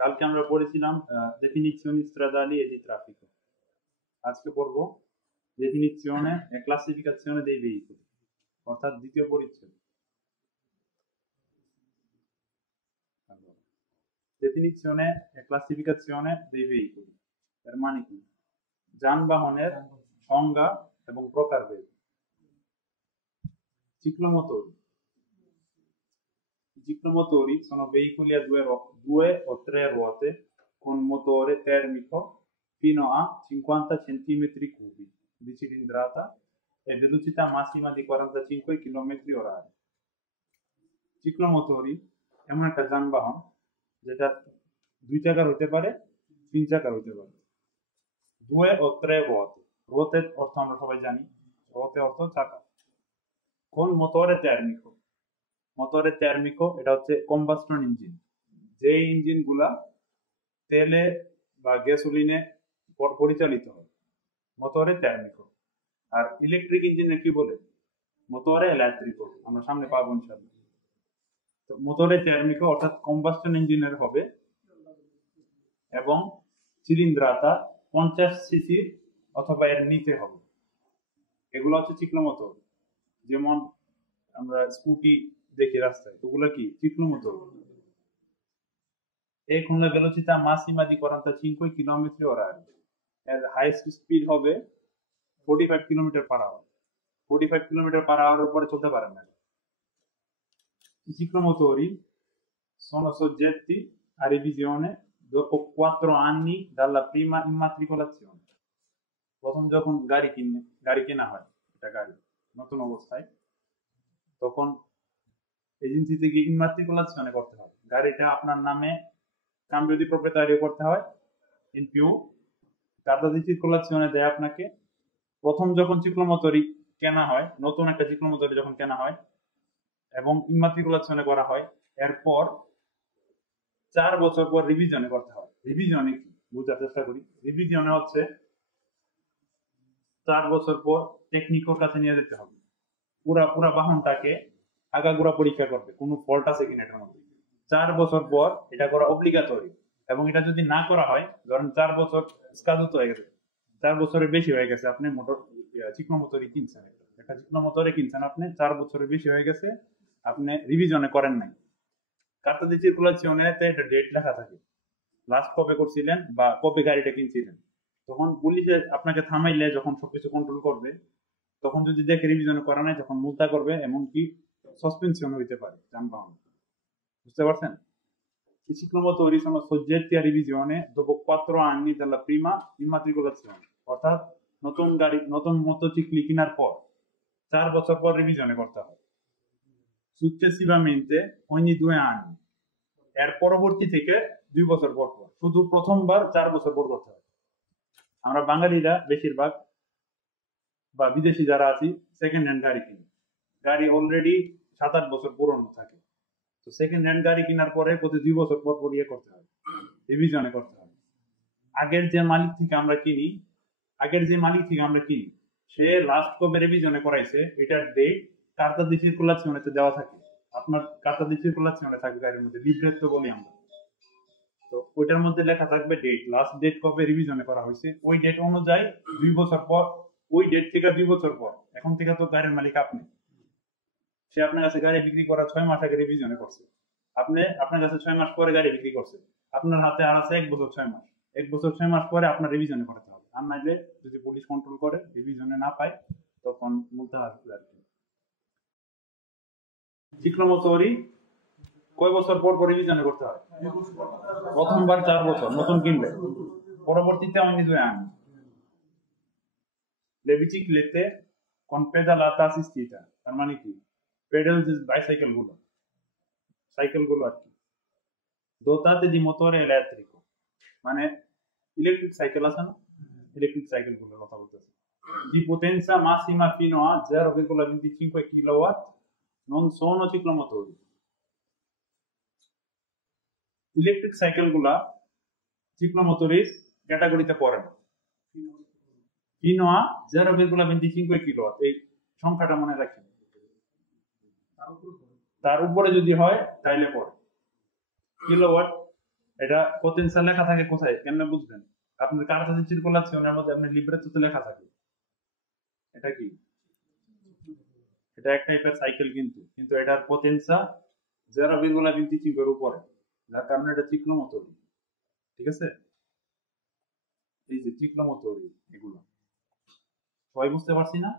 কালকে আমরা পড়েছিলাম definizioni stradali e di traffico। আজকে পড়বো definizione e classificazione dei veicoli, অর্থাৎ দ্বিতীয় পরিচ্ছেদ। Allora, definizione e classificazione dei veicoli এর মানে কি? যানবাহনের সংজ্ঞা এবং প্রকারভেদ। Ciclomotori. I ciclomotori sono veicoli a due o tre ruote con motore termico fino a 50 centimetri cubi di cilindrata e velocità massima di 45 km/h। Ciclomotori এমন একটা যানবাহন যেটা দুই চাকার হতে পারে, তিন চাকার হতে পারে। দুয়ে ও ত্রে ruote, ruote অর্থ আমরা সবাই জানি, ruote অর্থ চাকা। con motore termico, মোটরে টার্মিকো এটা হচ্ছে কম্বাস্টন ইঞ্জিন, যে ইঞ্জিন গুলা তেলে বা গ্যাসোলিনে পরিচালিত হয়, মোটরে টার্মিকো। আর ইলেকট্রিক ইঞ্জিনের কি বলে? মোটরে ইলেকট্রিকো, আমরা সামনে পাবো ইনশাআল্লাহ। তো মোটরে টার্মিকো অর্থাৎ কম্বাস্টন ইঞ্জিনের হবে এবং চিলিন্দ্রাতা 50 সিসির অথবা এর নিচে হবে। এগুলো হচ্ছে চিক্লোমোটর। যেমন আমরা স্কুটি দেখি রাস্তায়, ওগুলো কি চিক্লোমোটর। E con la velocità massima di 45 km/h, এর হাইয়েস্ট স্পিড হবে 45 km/h। 45 km/h এর উপরে চলতে পারে না। I ciclomotori sono soggetti a revisione dopo 4 anni dalla prima immatricolazione। প্রথম যখন গাড়ি কেনা হয়, এটা গাড়ি নতুন অবস্থায়, তখন এজেন্সি থেকে ইমাট্রিকুলেশন করতে হয়। গাড়িটা আপনার নামে cambio di proprietario করতে হয়। in più carta di circolazione দেয় আপনাকে। প্রথম যখন চিক্লোমোটরি কেনা হয়, নতুন একটা চিক্লোমোটরি যখন কেনা হয় এবং ইমাট্রিকুলেশনে করা হয়, এরপর 4 বছর পর রিভিশনে করতে হয়। রিভিশনে কি বোঝার চেষ্টা করি। রিভিশনে হচ্ছে 4 বছর পর টেকনিকর কাছে নিয়ে যেতে হবে, পুরা বাহনটাকে আগাগোড়া পরীক্ষা করবে কোনো ফল্ট আছে কিনা এটার মধ্যে। 4 বছর পর এটা করা অব্লিগাটরি, এবং এটা যদি না করা হয়, ধরেন 4 বছর স্কাজত হয়ে গেছে, 4 বছরের বেশি হয়ে গেছে, আপনি মোটর চিক্লোমোটরি কিনছেন, একটা চিক্লোমোটরে কিনছেন আপনি, 4 বছরের বেশি হয়ে গেছে, আপনি রিভিশনে করেন নাই। কার্তা দি সার্কুলাশনেতে একটা ডেট লেখা থাকে, লাস্ট কবে করছিলেন বা কবে গাড়িটা কিনছিলেন। তখন পুলিশে আপনাকে থামাইলে যখন সবকিছু কন্ট্রোল করবে, তখন যদি দেখে রিভিশন করা নাই, তখন মুলতা করবে, এমনকি সসপেনশন হইতে পারে যানবাহন। বুঝতে পারছেন? I ciclomotori sono soggetti a revisione dopo 4 anni dalla prima immatricolazione, অর্থাৎ নতুন মোটরসাইকেল কেনার পর 4 বছর পর রিভিশনে করতে হবে। successivamente ogni 2 anni, এর পরবর্তী থেকে 2 বছর পর পর। শুধু প্রথমবার 4 বছর পর করতে হবে। আমরা বাঙালিরা বেশিরভাগ বা বিদেশি যারা আছি, সেকেন্ড হ্যান্ড গাড়ি কিনি, গাড়ি অলরেডি 7-8 বছর পুরনো থাকে। তো সেকেন্ড হ্যান্ড গাড়ি কেনার পরে প্রতি 2 বছর পর পর করতে হবে, রিভিশনে করতে হবে। আগের যে মালিক থেকে আমরা কিনি, সে লাস্ট কবে রিভিশনে করাইছে এটার ডেট কার্তা দি সার্কুলাশনেতে দেওয়া থাকে। আপনার কার্তা দি সার্কুলাশনে থাকবে গাড়ির মধ্যে, লিব্রেতো বলি আমরা। তো ওইটার মধ্যে লেখা থাকবে ডেট, লাস্ট ডেট কবে রিভিশনে করা হয়েছে, ওই ডেট অনুযায়ী 2 বছর পর, ওই ডেট থেকে 2 বছর পর, এখন থেকে তো গাড়ির মালিক আপনি, সে আপনার কাছে গাড়ি বিক্রি করা 6 মাস আগে রিভিশনে করছে, আপনার কাছে 6 মাস পরে গাড়ি বিক্রি করছে, আপনার হাতে আর আছে 1 বছর 6 মাস। 1 বছর 6 মাস পরে আপনার রিভিশনে করতে হবে। আর নাইলে যদি পুলিশ কন্ট্রোল করে রিভিশনে না পায়, তখন মুলতা আসবে আর কি। চিক্লোমোটরি কয় বছর পর পর রিভিশনে করতে হয়? প্রথমবার 4 বছর নতুন কিনলে, পরবর্তীতে ogni 2 anni। Le biciclette con pedalata assistita, তার মানে কি? পেডাল যে সাইকেল গুলো আর কি, dotate di motore elettrico, মানে ইলেকট্রিক সাইকেল আছে না, ইলেকট্রিক সাইকেল গুলোর কথা বলতেছে। di potenza massima fino a 0,25 kW non sono ciclomotori। Electric cycle গুলা চিক্লোমোটরির ক্যাটাগরিতে পড়ে না। fino a 0,25 kW, এই সংখ্যাটা মনে রাখেন, তার উপরে যদি হয় তাইলে পড়ে। কিলোওয়াট এটা পোটেনশিয়াল লেখা থাকে কোথায়, কেমনে বুঝবেন? আপনার কার্সার সার্কুলেশনের মধ্যে আপনি লিব্রেতে লেখা থাকে। এটা কি? এটা এক টাইপের সাইকেল, কিন্তু কিন্তু এটার পোটেনশিয়াল 0.23 এর উপরে, যার কারণে এটা চিক্লোমোটরি। ঠিক আছে, এই যে চিক্লোমোটরি, এগুলো সবাই বুঝতে পারছি না?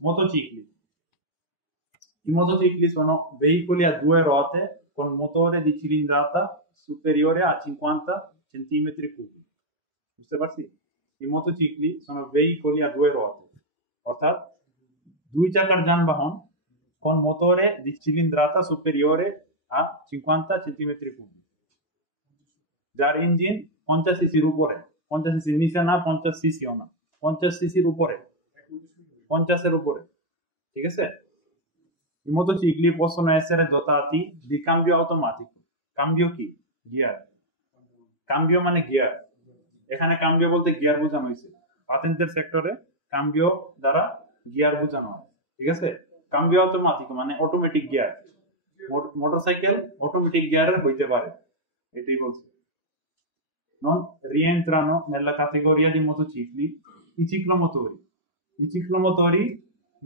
Motocicli. I motocicli sono veicoli a due ruote con motore di cilindrata superiore a 50 centimetri cubi. বুঝতে পারছি? I motocicli sono veicoli a due ruote, অর্থাৎ দুই চাকার যানবাহন con motore di cilindrata superiore a 50 centimetri cubi, যার engine 50 সিসির উপরে, 50 সিসির নিচে না, 50 সিসিও না, 50 সিসির উপরে, 50 এর উপরে। ঠিক আছে? I motocicli possono essere dotati di cambio automatico. Cambio কি? গিয়ার। কাম্বিও মানে গিয়ার। এখানে কাম্বিও বলতে গিয়ার বোঝানো হয়েছে। পাতেন্টের সেক্টরে কাম্বিও দ্বারা গিয়ার বোঝানো হয়। ঠিক আছে? কাম্বিও অটোমেটিক মানে অটোমেটিক গিয়ার। মোটরসাইকেল অটোমেটিক গিয়ারের হইতে পারে, এটাই বলছে। Non rientrano nella categoria di motocicli i ciclomotori. I ciclomotori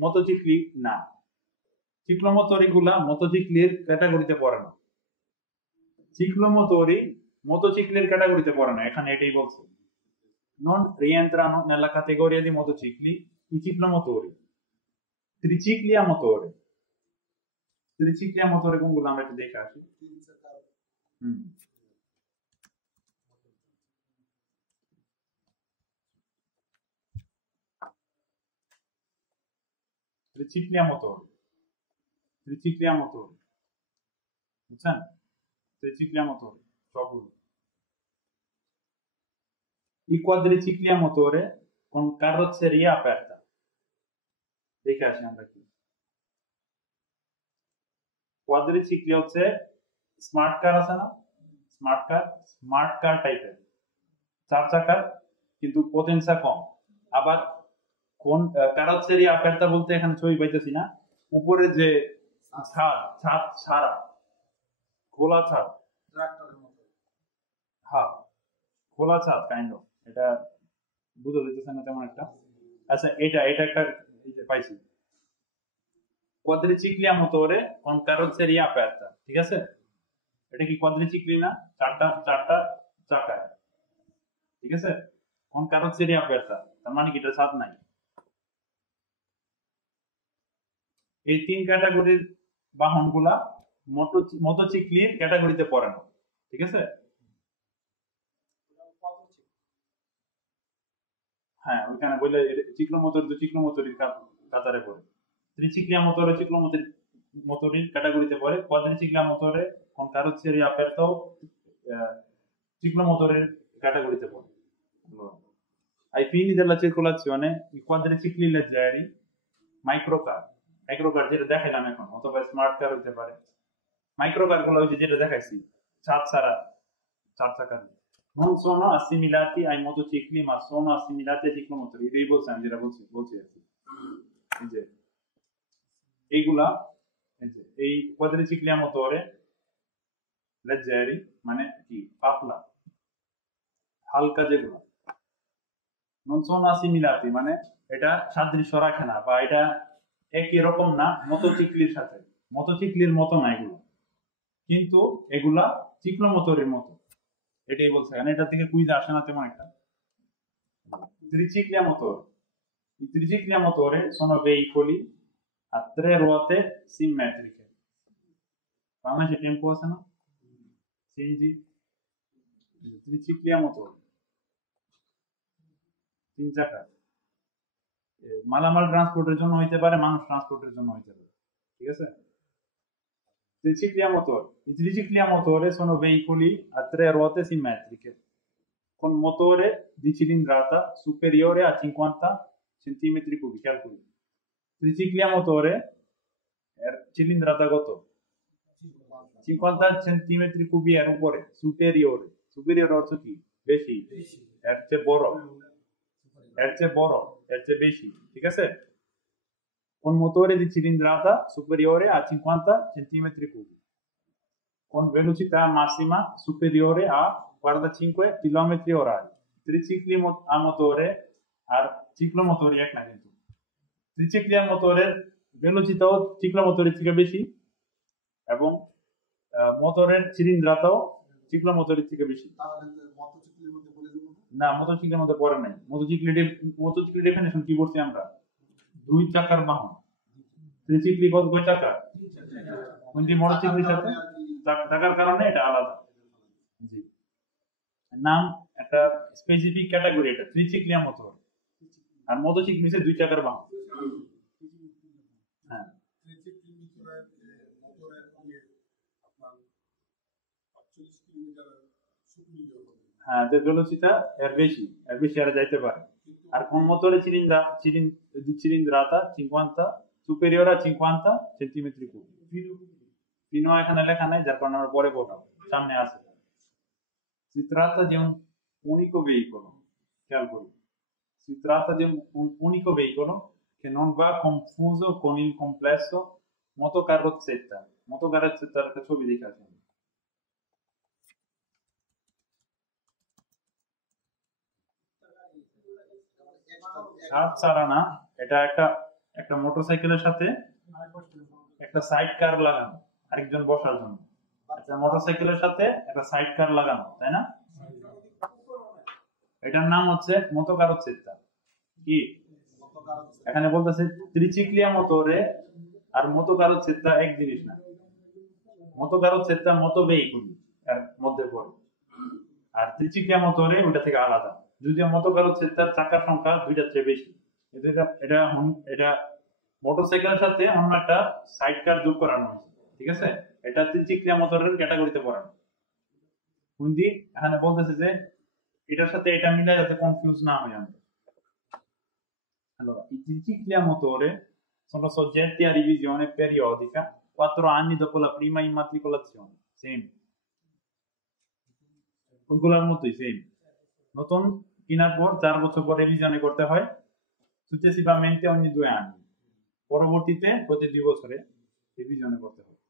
motocicli না। চিক্লোমোটরি গুলা মোটরসাইকেলের ক্যাটাগরিতে পড়ে না। চিক্লোমোটরি মোটরসাইকেলের ক্যাটাগরিতে পড়ে না, এখানে এটাই বলছে। Non rientrano nella categoria di motocicli i ciclomotori. Tricicli a motore. Tricicli a motore কোনগুলো আমরা একটু দেখে আসি। Tricicli a motore. Tricicli a motore. বুঝছেন? Tricicli a motore সবগুলো। I quadricicli a motore con carrozzeria aperta. দেখে আসি আমরা কি। কোয়াড্রিসিক্লি হচ্ছে স্মার্ট কার আছে না, স্মার্ট কার টাইপের, চার চাকার কিন্তু পোটেনশিয়াল কম। আবার কোন কারোসেরি আপারটা বলতে এখানে ছবি পাইতেছি না, উপরে যে ছাদ, ছাদ সারা খোলা ছাদ, হ্যাঁ খোলা ছাদ কাইন্ড অফ, এটা বুঝা যাইতেছে না তেমন একটা। আচ্ছা এটা এটা একটা পাইছি, quadriciclia motore con carrozzeria aperta, ঠিক আছে? এটা কি quadricicli না? চারটা চারটা চাকা, ঠিক আছে? con carrozzeria aperta, তার মানে কি এটা ছাদ নাই। এই তিন ক্যাটাগরির বাহনগুলা মোটরসাইকেলের ক্যাটাগরিতে পড়ে না, ঠিক আছে? হ্যাঁ ওইখানে বললে চিক্লোমোটর দু চিক্লোমোটরির কাতারে পড়ে। ত্রিচিক্লিয়া মোটরে মোটরির ক্যাটাগরিতে পড়ে, কোয়াড্রিচিক্লিয়া মোটরে con carrozzeria aperta ciclomotoreর ক্যাটাগরিতে পড়ে। Ai fini della circolazione i quadricicli leggeri মাইক্রোকার যেটা দেখাইলাম এখন, অথবা স্মার্ট কার হইতে পারে। মাইক্রোকার গুলো হচ্ছে যেটা দেখাইছি ছাদ ছাড়া চার চাকার, non sono assimilati ai motocicli ma sono assimilati ai ciclomotori, এটাই বলছি আমি, যেটা বলছি আর কি। এই যে এইগুলা, এই quadriciclia motore leggeri মানে কি পাতলা হালকা যেগুলো, non sono assimilati মানে এটা সাদৃশ্য রাখে না বা এটা একই রকম না মোটরসাইকেলের সাথে, মোটরসাইকেলের মতো না এগুলো, কিন্তু এগুলা চিক্লোমোটরের মতো, এটাই বলছে। কারণ এটা থেকে কুইজ আসে না তেমন একটা। Triciclia motore. I tricicli a motore sono veicoli a tre ruote simmetriche. বাংলাদেশে টেম্পো আছে না, সিএনজি, tricicli a motore, তিন চাকা, মালামাল ট্রান্সপোর্টের জন্য হইতে পারে, মানুষ ট্রান্সপোর্টের জন্য হইতে পারে, ঠিক আছে? Tricicli a motore. I tricicli a motore sono veicoli a tre ruote simmetriche con motore di cilindrata superiore a 50 centimetri cubi. Calcoli. Tricicli a motore cilindrata কত? 50 centimetri cubi এর উপরে, superiore, superiore অর্থ কি? বেশি, এর চেয়ে বড়, এর চেয়ে বড়, এর চেয়ে বেশি, ঠিক আছে? Con motore di cilindrata superiore a 50 centimetri cubi con velocità massima superiore a 45 km/h ত্রিচিক্লি motore আর চিক্লোমোটরই এক না কিন্তু ত্রিচিক্লিয়া মোটরের ভেলোসিটিও চিক্লোমোটরের থেকে বেশি এবং মোটরের ছিলিন্দ্রটাও চিক্লোমোটরের থেকে বেশি না মোটরসাইকেলের মধ্যে পড়ে নাই মোটরসাইকেল ডেফিনেশন কি বলছি আমরা দুই চাকার বাহন ত্রিচিক্লি কয় চাকা কিন্তু মোটরসাইকেলের সাথে চাকার কারণে এটা আলাদা জি নাম একটা স্পেসিফিক ক্যাটাগরি এটা ত্রিচিক্লিয়া মোটর আর মোটরসাইকেল হচ্ছে দুই চাকার বাহন হ্যাঁ হ্যাঁ যে ভেলোসিটি এর বেশি আর যাইতে পারে আর কোন মোটরে cilindrata 50 superiore a 50 centimetri cubi fino এখানে লেখা নাই যার কারণে আমরা পরে পড়ব সামনে আছে si tratta di un unico veicolo si tratta di un unico veicolo che non va confuso con il complesso motocarrozzetta একটা ছবি দেখে আসেন ছাড়া না এটা একটা মোটরসাইকেলের সাথে একটা সাইড কার লাগানো আরেকজন বসার জন্য একটা মোটরসাইকেলের সাথে একটা সাইড কার লাগানো তাই না এটার নাম হচ্ছে মোটোকারোসেত্তা কি এখানে বলতেছে ত্রিচিক্লিয়া মোটরে আর মোটোকারোসেত্তা এক জিনিস না মোটোকারোসেত্তা মোটো ভেহিকুল এর মধ্যে পড়ে আর ত্রিচিক্লিয়া মোটরে ওটা থেকে আলাদা যদিও মোটোকারোসেত্তার চাকার সংখ্যা দুইটার চেয়ে বেশি এটা মোটরসাইকেলের সাথে অন্য একটা সাইড কার যোগ করানো হয়েছে ঠিক আছে এটা ত্রিচিক্লিয়া মোটরের ক্যাটাগরিতে পড়ে কিন্তু এখানে বলতেছে যে এটার সাথে এটা মিলে যাতে কনফিউজ না হয় আমরা allora i tricicli a motore sono soggetti a revisione periodica 4 anni dopo la prima immatricolazione sempre ওগুলোর মতোই সেম নতুন কেনার পর 4 বছর পর রিভিশন করতে হয় successivamente ogni 2 anni পরবর্তীতে প্রতি 2 বছরে রিভিশন করতে হয়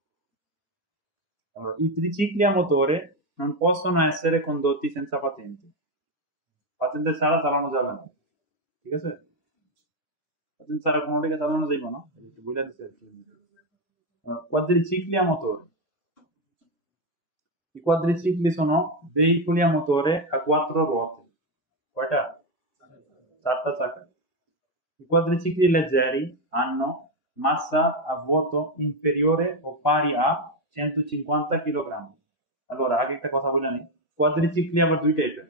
allora i tricicli a motore non possono essere condotti senza patente ছাড়া চালানো যাবে না ঠিক আছে patente ছাড়া কোনোটাকে চালানো যাবে না একটু বলে দিতে quadricicli a motore i quadricicli sono veicoli a motore a 4 ruote কয়টা 4টা চাকা i quadricicli leggeri hanno massa a vuoto inferiore o pari a 150 kg allora আগে একটা কথা বলে নি quadricicli আবার দুই টাইপের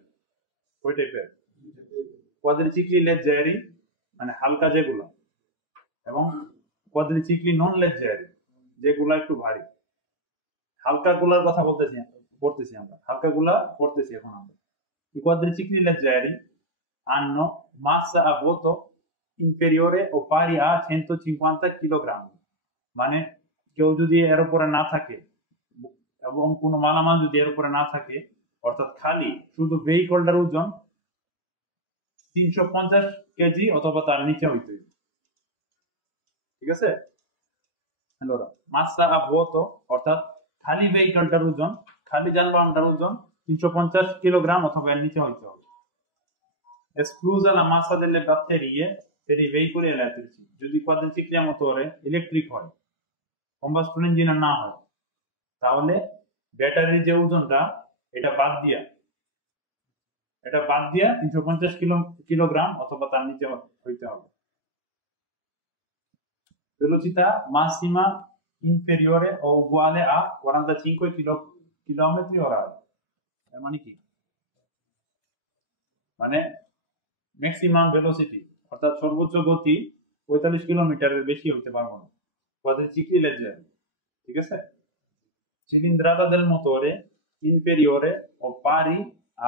কয় টাইপের quadricicli leggeri মানে হালকা যেগুলো এবং quadricicli non leggeri যেগুলো একটু ভারী হালকা গুলার কথা পড়তেছি আমরা হালকা গুলা পড়তেছি এখন আমরা i quadricicli leggeri hanno massa a vuoto inferiore o pari a 150 kg মানে কেউ যদি এর উপরে না থাকে এবং কোনো মালামাল যদি এর উপরে না থাকে অর্থাৎ খালি শুধু ভেহিকলটার ওজন 350 কেজি অথবা তার নিচে হইতে ঠিক আছে allora massa a vuoto অর্থাৎ খালি ভেহিকলটার ওজন খালি যানবাহনটার ওজন 350 কিলোগ্রাম অথবা এর নিচে হইতে হবে esclusa la massa delle batterie per i veicoli elettrici যদি quadricicli a motore ইলেকট্রিক হয় কম্বাস্টন ইঞ্জিনের না হয় তাহলে ব্যাটারির যে ওজনটা এটা বাদ দিয়া 350 কিলোগ্রাম অথবা তার নিচে হইতে হবে velocità massima inferiore o uguale a 45 km/h এর মানে কি মানে ম্যাক্সিমাম ভেলোসিটি অর্থাৎ সর্বোচ্চ গতি 45 কিলোমিটারের বেশি হতে পারবে না quadricicli leggeri ঠিক আছে cilindrata del motore inferiore o pari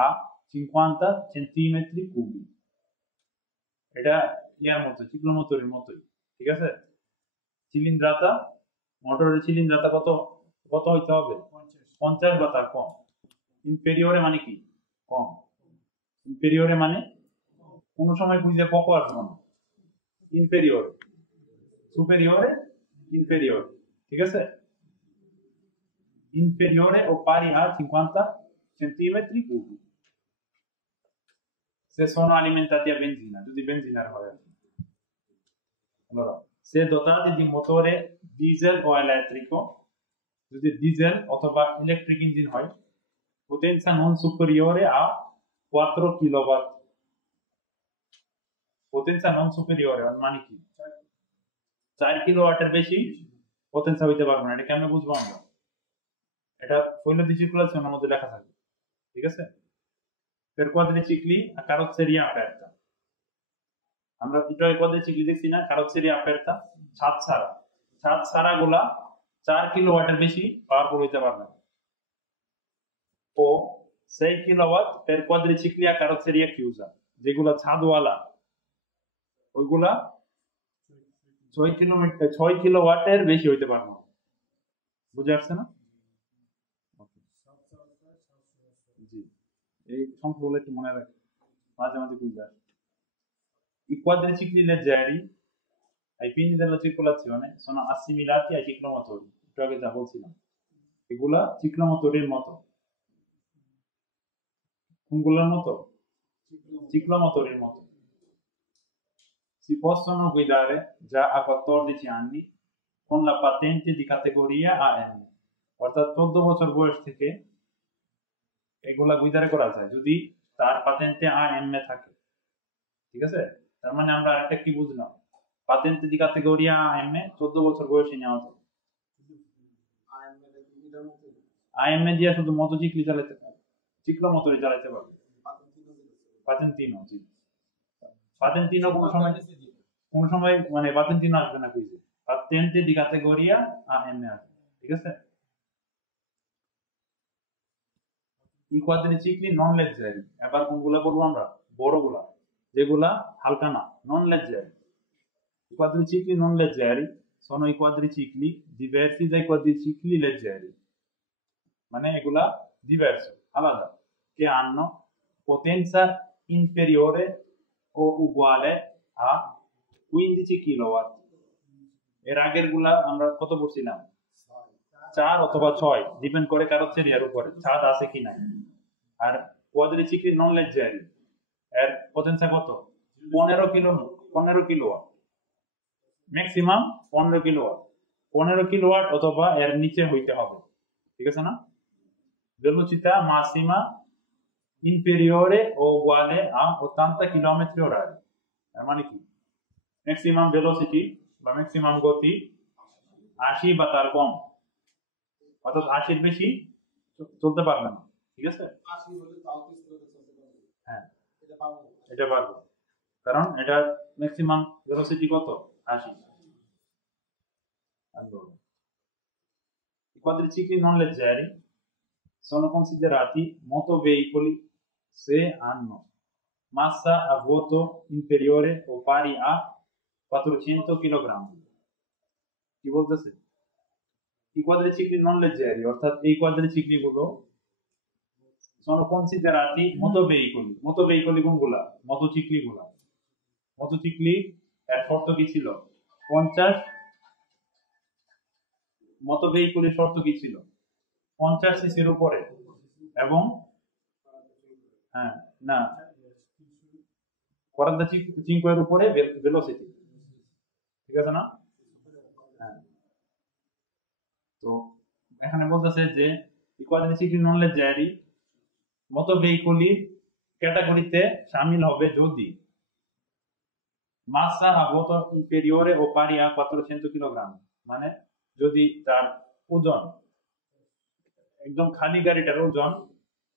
a 50 centimetri cubi এটা ইয়ার মতো চিক্লোমোটরের মতোই ঠিক আছে cilindrata মোটরের cilindrata কত হইতে হবে 50 বা তার কম inferiore মানে কি কম inferiore মানে কোন সময় বুঝে পকো আসবে না inferiore superiore inferiore ঠিক আছে inferiore o pari a 50 centimetri cubi se sono alimentati a benzina, tutti benzinare allora, se dotati di motore diesel o elettrico, যদি ডিজেল অথবা ইলেকট্রিক ইঞ্জিন হয়, potenza non superiore a 4 kilowatt, potenza non superiore মানে কি 4 কিলোওয়াটের বেশি potenza হইতে পারবে না। এটা কেমনে বুঝবো আমরা? এটা ফৈলতি সার্কুলাসিওনের মধ্যে লেখা থাকে, ঠিক আছে? Per quadricicli a carrozzeria aperta, আমরা এটা quadricicli দেখছি না, carrozzeria aperta, ছাদ ছাড়া গুলা 4 কিলোওয়াটের বেশি পাওয়ারফুল হইতে পারবে না। ও 6 kilowatt per quadricicli a carrozzeria chiusa, যেগুলা ছাদওয়ালা ওইগুলা 6 কিলোওয়াটের বেশি হইতে পারবে না। বুঝে আসছে না? জি, এই সংখ্যাগুলো একটু মনে রাখবেন, মাঝে মাঝে বুঝে আসবে। I quadricicli leggeri ai fini della circolazione sono assimilati ai ciclomotori, একটু আগে যা বলছিলাম, এগুলা চিক্লোমোটরের মতো। কোনগুলোর মতো? Ciclomotori moto. Si possono guidare già a 14 anni con la patente di categoria AM, অর্থাৎ 14 বছর বয়স থেকে এগুলা গুইদারে করা যায় যদি তার পাতেন্টে AM এ থাকে, ঠিক আছে? তার মানে আমরা আরেকটা কি বুঝলাম, পাতেন্টে দি categoria AM এ 14 বছর বয়সে নেওয়া যায়। AM এ দিয়া শুধু মোটরসাইকেল চালাতে পারবে, চিক্লোমোটরি চালাতে পারবে। পাতেন্টিনো, জি, পাতেন্টিনো কোন সময় মানে পাতেন্টিনো আসবে না কুইজে, পাতেন্টে দি categoria AM এ আসবে, ঠিক আছে? ই quadricicli non leggeri, এবার কোনগুলা করব আমরা? বড়গুলা, যেগুলা হালকা না, non leggeri. I quadricicli non leggeri sono i quadricicli diversi dai quadricicli leggeri, মানে এগুলা diverso, আলাদা, che hanno potenza inferiore o uguale a 15 kilowatt. এর আগের গুলা আমরা কত পড়ছিলাম? 4 অথবা 6, ডিপেন্ড করে কারোসেরিয়ার উপরে ছাদ আছে কি নাই। আর quadricicli non leggeri এর পটেনশিয়াল কত? 15 কিলোওয়াট, ম্যাক্সিমাম 15 কিলোওয়াট। 15 কিলোওয়াট অথবা এর নিচে হইতে হবে, ঠিক আছে না? velocità massima inferiore o uguale a 80 km orari, এর মানে কি? ম্যাক্সিমাম ভেলোসিটি বা ম্যাক্সিমাম গতি 80 বা তার কম, অর্থাৎ 80 এর বেশি চলতে পারবে না, ঠিক আছে? 80 হলে তাও 30 কিলোমিটার চলতে পারবে। হ্যাঁ, এটা পারবে, কারণ এটা ম্যাক্সিমাম ভেলোসিটি কত? 80। Allora, i quadricicli non leggeri sono considerati motoveicoli se hanno massa a vuoto inferiore o pari a 400 kg. কি বলতেছে? I quadricicli non leggeri, অর্থাৎ এই কোয়াড্রিসিক্লি গুলো sono considerati motoveicoli. motoveicoli কোনগুলা? মোটরসাইকেল গুলা। মোটরসাইকেল এর শর্ত কি ছিল? 50 মোটরভেহিকলের শর্ত কি ছিল? 50 সিসির উপরে এবং হ্যাঁ না 45 এর উপরে ভেলোসিটি, ঠিক আছে না? হ্যাঁ, তো এখানে বলতেছে যে i quadricicli non leggeri motoveicoli ক্যাটাগরিতে শামিল হবে যদি massa a vuoto inferiore o pari a 400 kg, মানে যদি তার ওজন, একদম খালি গাড়িটার ওজন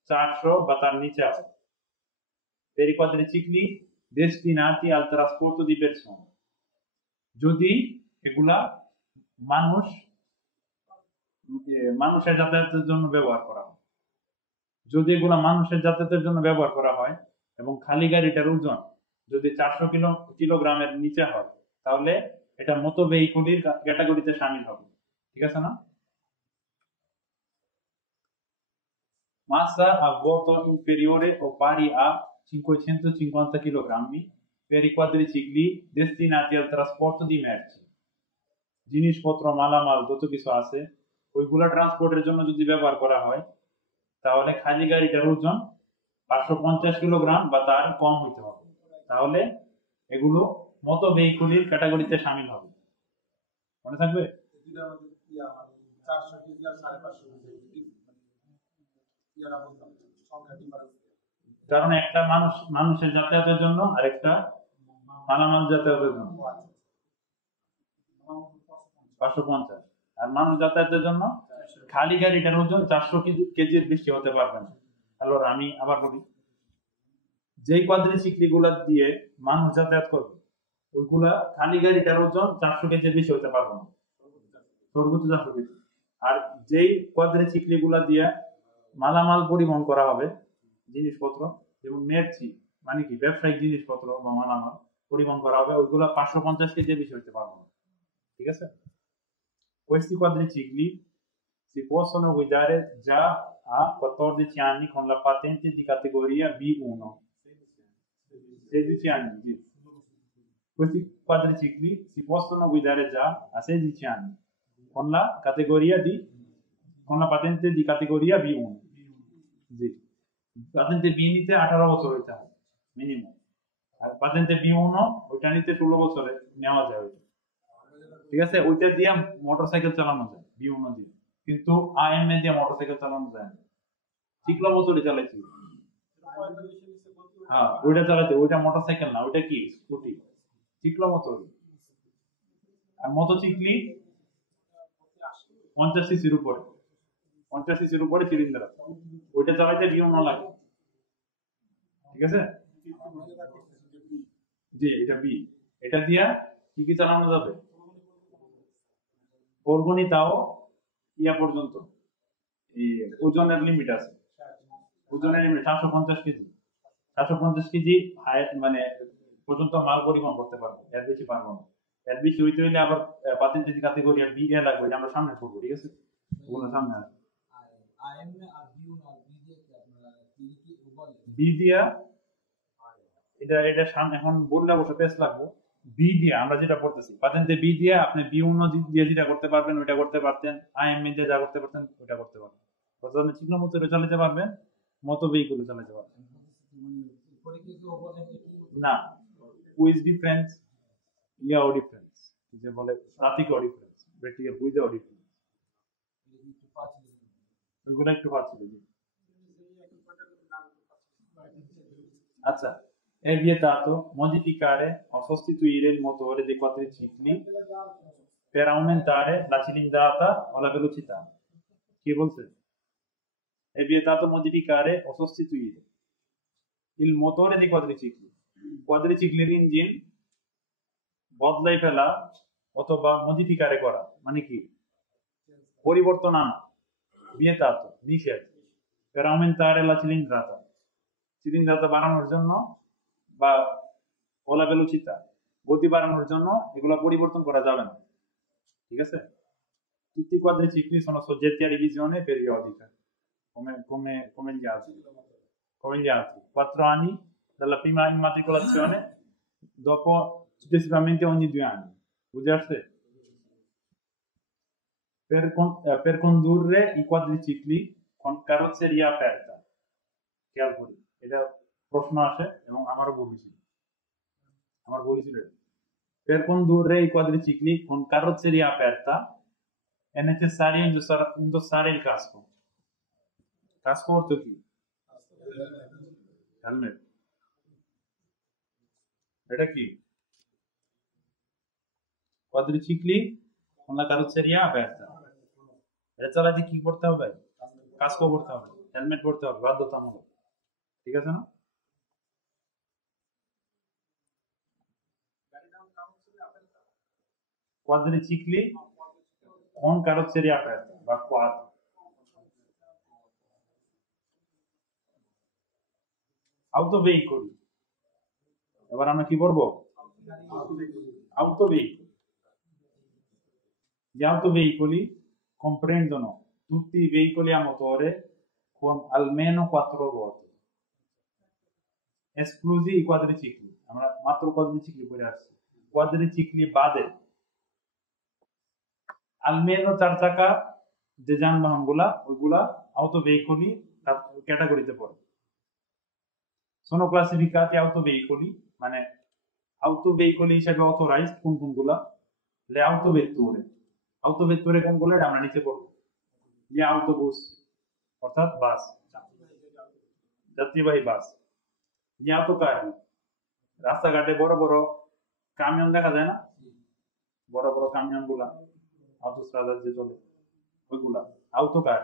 400 বা তার নিচে আছে। Per i quadricicli destinati al trasporto di persone, যদি এগুলা মানুষের যাতায়াতের জন্য ব্যবহার করা হয়, যদি এগুলা মানুষের যাতায়াতের জন্য ব্যবহার করা হয় এবং খালি গাড়িটার ওজন যদি 400 কিলোগ্রামের নিচে হয়, তাহলে এটা মোটরভেহিকলের ক্যাটাগরিতে শামিল হবে, ঠিক আছে না? Massa a vuoto inferiore o pari a 550 kg per i quadricicli destinati al trasporto di merci, জিনিসপত্র মালামাল যত কিছু আছে ওইগুলা ট্রান্সপোর্টের জন্য যদি ব্যবহার করা হয় তাহলে খালি গাড়িটার ওজন 550 কিলোগ্রাম বা তার কম হইতে হবে, তাহলে এগুলো মোটর ভেহিকুলের ক্যাটাগরিতে শামিল হবে। মনে থাকবে? কারণ একটা মানুষের যাতায়াতের জন্য আর একটা মালামাল যাতায়াতের জন্য 550, আর মানুষ যাতায়াতের জন্য খালি গাড়িটার ওজন 400 কেজির বেশি হতে পারবে না। হ্যালো, আমি আবার বলি, যেই কোয়াড্রিসিক্লি গুলা দিয়ে মানুষ যাতায়াত করবে ওইগুলা খালি গাড়িটার ওজন 400 কেজির বেশি হতে পারবে না, সর্বোচ্চ 400 কেজি। আর যেই কোয়াড্রিসিক্লি গুলা দিয়ে মালামাল পরিবহন করা হবে, জিনিসপত্র, যেমন মেরচি মানে কি ব্যবসায়িক জিনিসপত্র বা মালামাল পরিবহন করা হবে, ওইগুলা 550 কেজির বেশি হতে পারবে না। ঠিক আছে? Questi quadricicli si possono guidare già a 14 anni con la patente di categoria B1. 16 anni, sì. Questi quadricicli si possono guidare già a 16 anni con la patente di categoria B1. Sì. Patente B নিতে 18 বছর হইতে হবে minimum, আর patente B1 ওইটা নিতে 16 বছরে নেওয়া যায়। ঠিক আছে? ওইটা দিয়ে মোটরসাইকেল চালানো যায় B1 দিয়ে, কিন্তু AM দিয়ে মোটরসাইকেল চালানো যায় না। চিকলা মোটরই চালাইছি। হ্যাঁ, ওইটা চালাতে, ওইটা মোটরসাইকেল না, ওইটা কি স্কুটি, চিকলা মোটর। আর মোটরসাইকেল 50 সিসির উপরে, 50 সিসির উপরে সিলিন্ডার আছে, ওইটা চালাইতে B1 লাগে। ঠিক আছে? জি, এটা বি। এটা দিয়া কি কি চালানো যাবে? ফোরগনি, তাও ইয়া পর্যন্ত, এই ওজনের লিমিট আছে, ওজনের লিমিট 750 কেজি। 750 কেজি মানে পর্যন্ত মাল পরিবহন করতে পারবো, এর বেশি পারবো না। এর বেশি হইতে হইলে আবার পাতেন্ট ক্যাটাগরি আর বি এ লাগবে, এটা আমরা সামনে করবো। ঠিক আছে? ওগুলো সামনে আসবে। বি দিয়া এটা সামনে এখন বললে অবশ্য পেস লাগবো। বি দিয়ে আমরা যেটা পড়তেছি পাতেন্টে বি দিয়ে আপনি B1 দিয়ে যেটা করতে পারবেন ওইটা করতে পারতেন, IM দিয়ে যা করতে পারতেন ওইটা করতে পারবেন। প্রথমে চিকন মোটরে চালাতে পারবেন, মতো ভেহিকুলে চালাতে পারবেন না। কুইজ ডিফারেন্স, ইয়াও ডিফারেন্স, যে বলে প্রাতিক ডিফারেন্স, প্র্যাকটিক্যাল কুইজও ডিফারেন্স, ওইগুলো একটু পাচ্ছিল। আচ্ছা, è vietato modificare o sostituire il motore dei quadricicli per aumentare la cilindrata o la velocità. Chi বলছে? È vietato modificare o sostituire il motore dei quadricicli, quadricicliর ইঞ্জিন বদলাই ফেলা অথবা মডিফিকারে করা মানে কি? পরিবর্তন আনা। vietato, নিষেধ। per aumentare la cilindrata, cilindrata বাড়ানোর জন্য বা ওলা ভেলোসিটা, গতি বাড়ানোর জন্য এগুলো পরিবর্তন করা যাবে না। ঠিক আছে? tutti i quadricicli sono soggetti a revisione periodica come gli altri, 4 anni dalla prima immatricolazione, dopo successivamente ogni 2 anni. বুঝে আসছে? per condurre i quadricicli con carrozzeria aperta, খেয়াল করি এটা প্রশ্ন আসে এবং আমারও বলেছিল, per condurre i quadricicli con carrozzeria aperta è necessario indossare il casco. Casco অর্থ কি? হেলমেট। এটা কি? quadricicli con la carrozzeria aperta, এটা চালাতে কি করতে হবে? কাস্কো পড়তে হবে, হেলমেট পড়তে হবে বাধ্যতামূলক। ঠিক আছে না? quadricicli con carrozzeria aperta বা quad। autoveicoli, এবার আমরা কি পড়বো? autoveicoli। gli autoveicoli comprendono tutti i veicoli a motore con almeno 4 ruote, esclusi i quadricicli। আমরা মাত্র quadricicli পড়ে আসছি, quadricicli বাদে almeno 4 চাকা যে যানবাহন গুলা ওইগুলা auto veicoli ক্যাটাগরিতে পড়ে। sono classificati auto veicoli মানে auto veicoli হিসেবে অথরাইজড কোনগুলা? le autovetture autovetture কোনগুলো এটা আমরা নিচে পড়বো। যে autobus অর্থাৎ বাস, যাত্রীবাহী বাস। যে autocar রাস্তাঘাটে বড় বড় কামিয়ন দেখা যায় না, বড় বড় কামিয়ন গুলা autostrada যে চলে ওইগুলা autocar,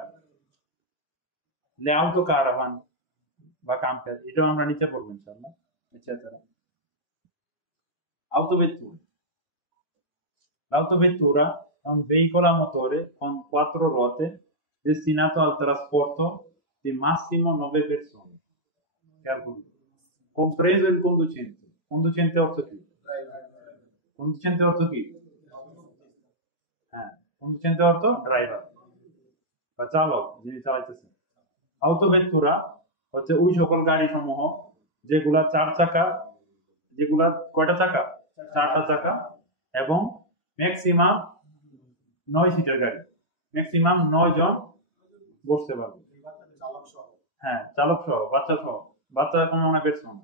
le autocaravan বা camper, এটাও আমরা নিচে পড়বো ইনশাআল্লাহ। eccetera. Autovetture. L'autovettura è un veicolo a motore con 4 ruote destinato al trasporto di massimo 9 persone, compreso il conducente. Conducente অর্থ কি? Conducente অর্থ কি? হ্যাঁ, conducente অর্থ ড্রাইভার বা চালক, যিনি চালাইতেছেন। Autovettura হচ্ছে ওই সকল গাড়ি সমূহ যেগুলা 4 চাকা, যেগুলা কয়টা চাকা? 4টা চাকা এবং ম্যাক্সিমাম 9 সিটের গাড়ি, ম্যাক্সিমাম 9 জন বসতে পারবে। হ্যাঁ, চালক সহ, বাচ্চা সহ, বাচ্চা কোনো না পেছন,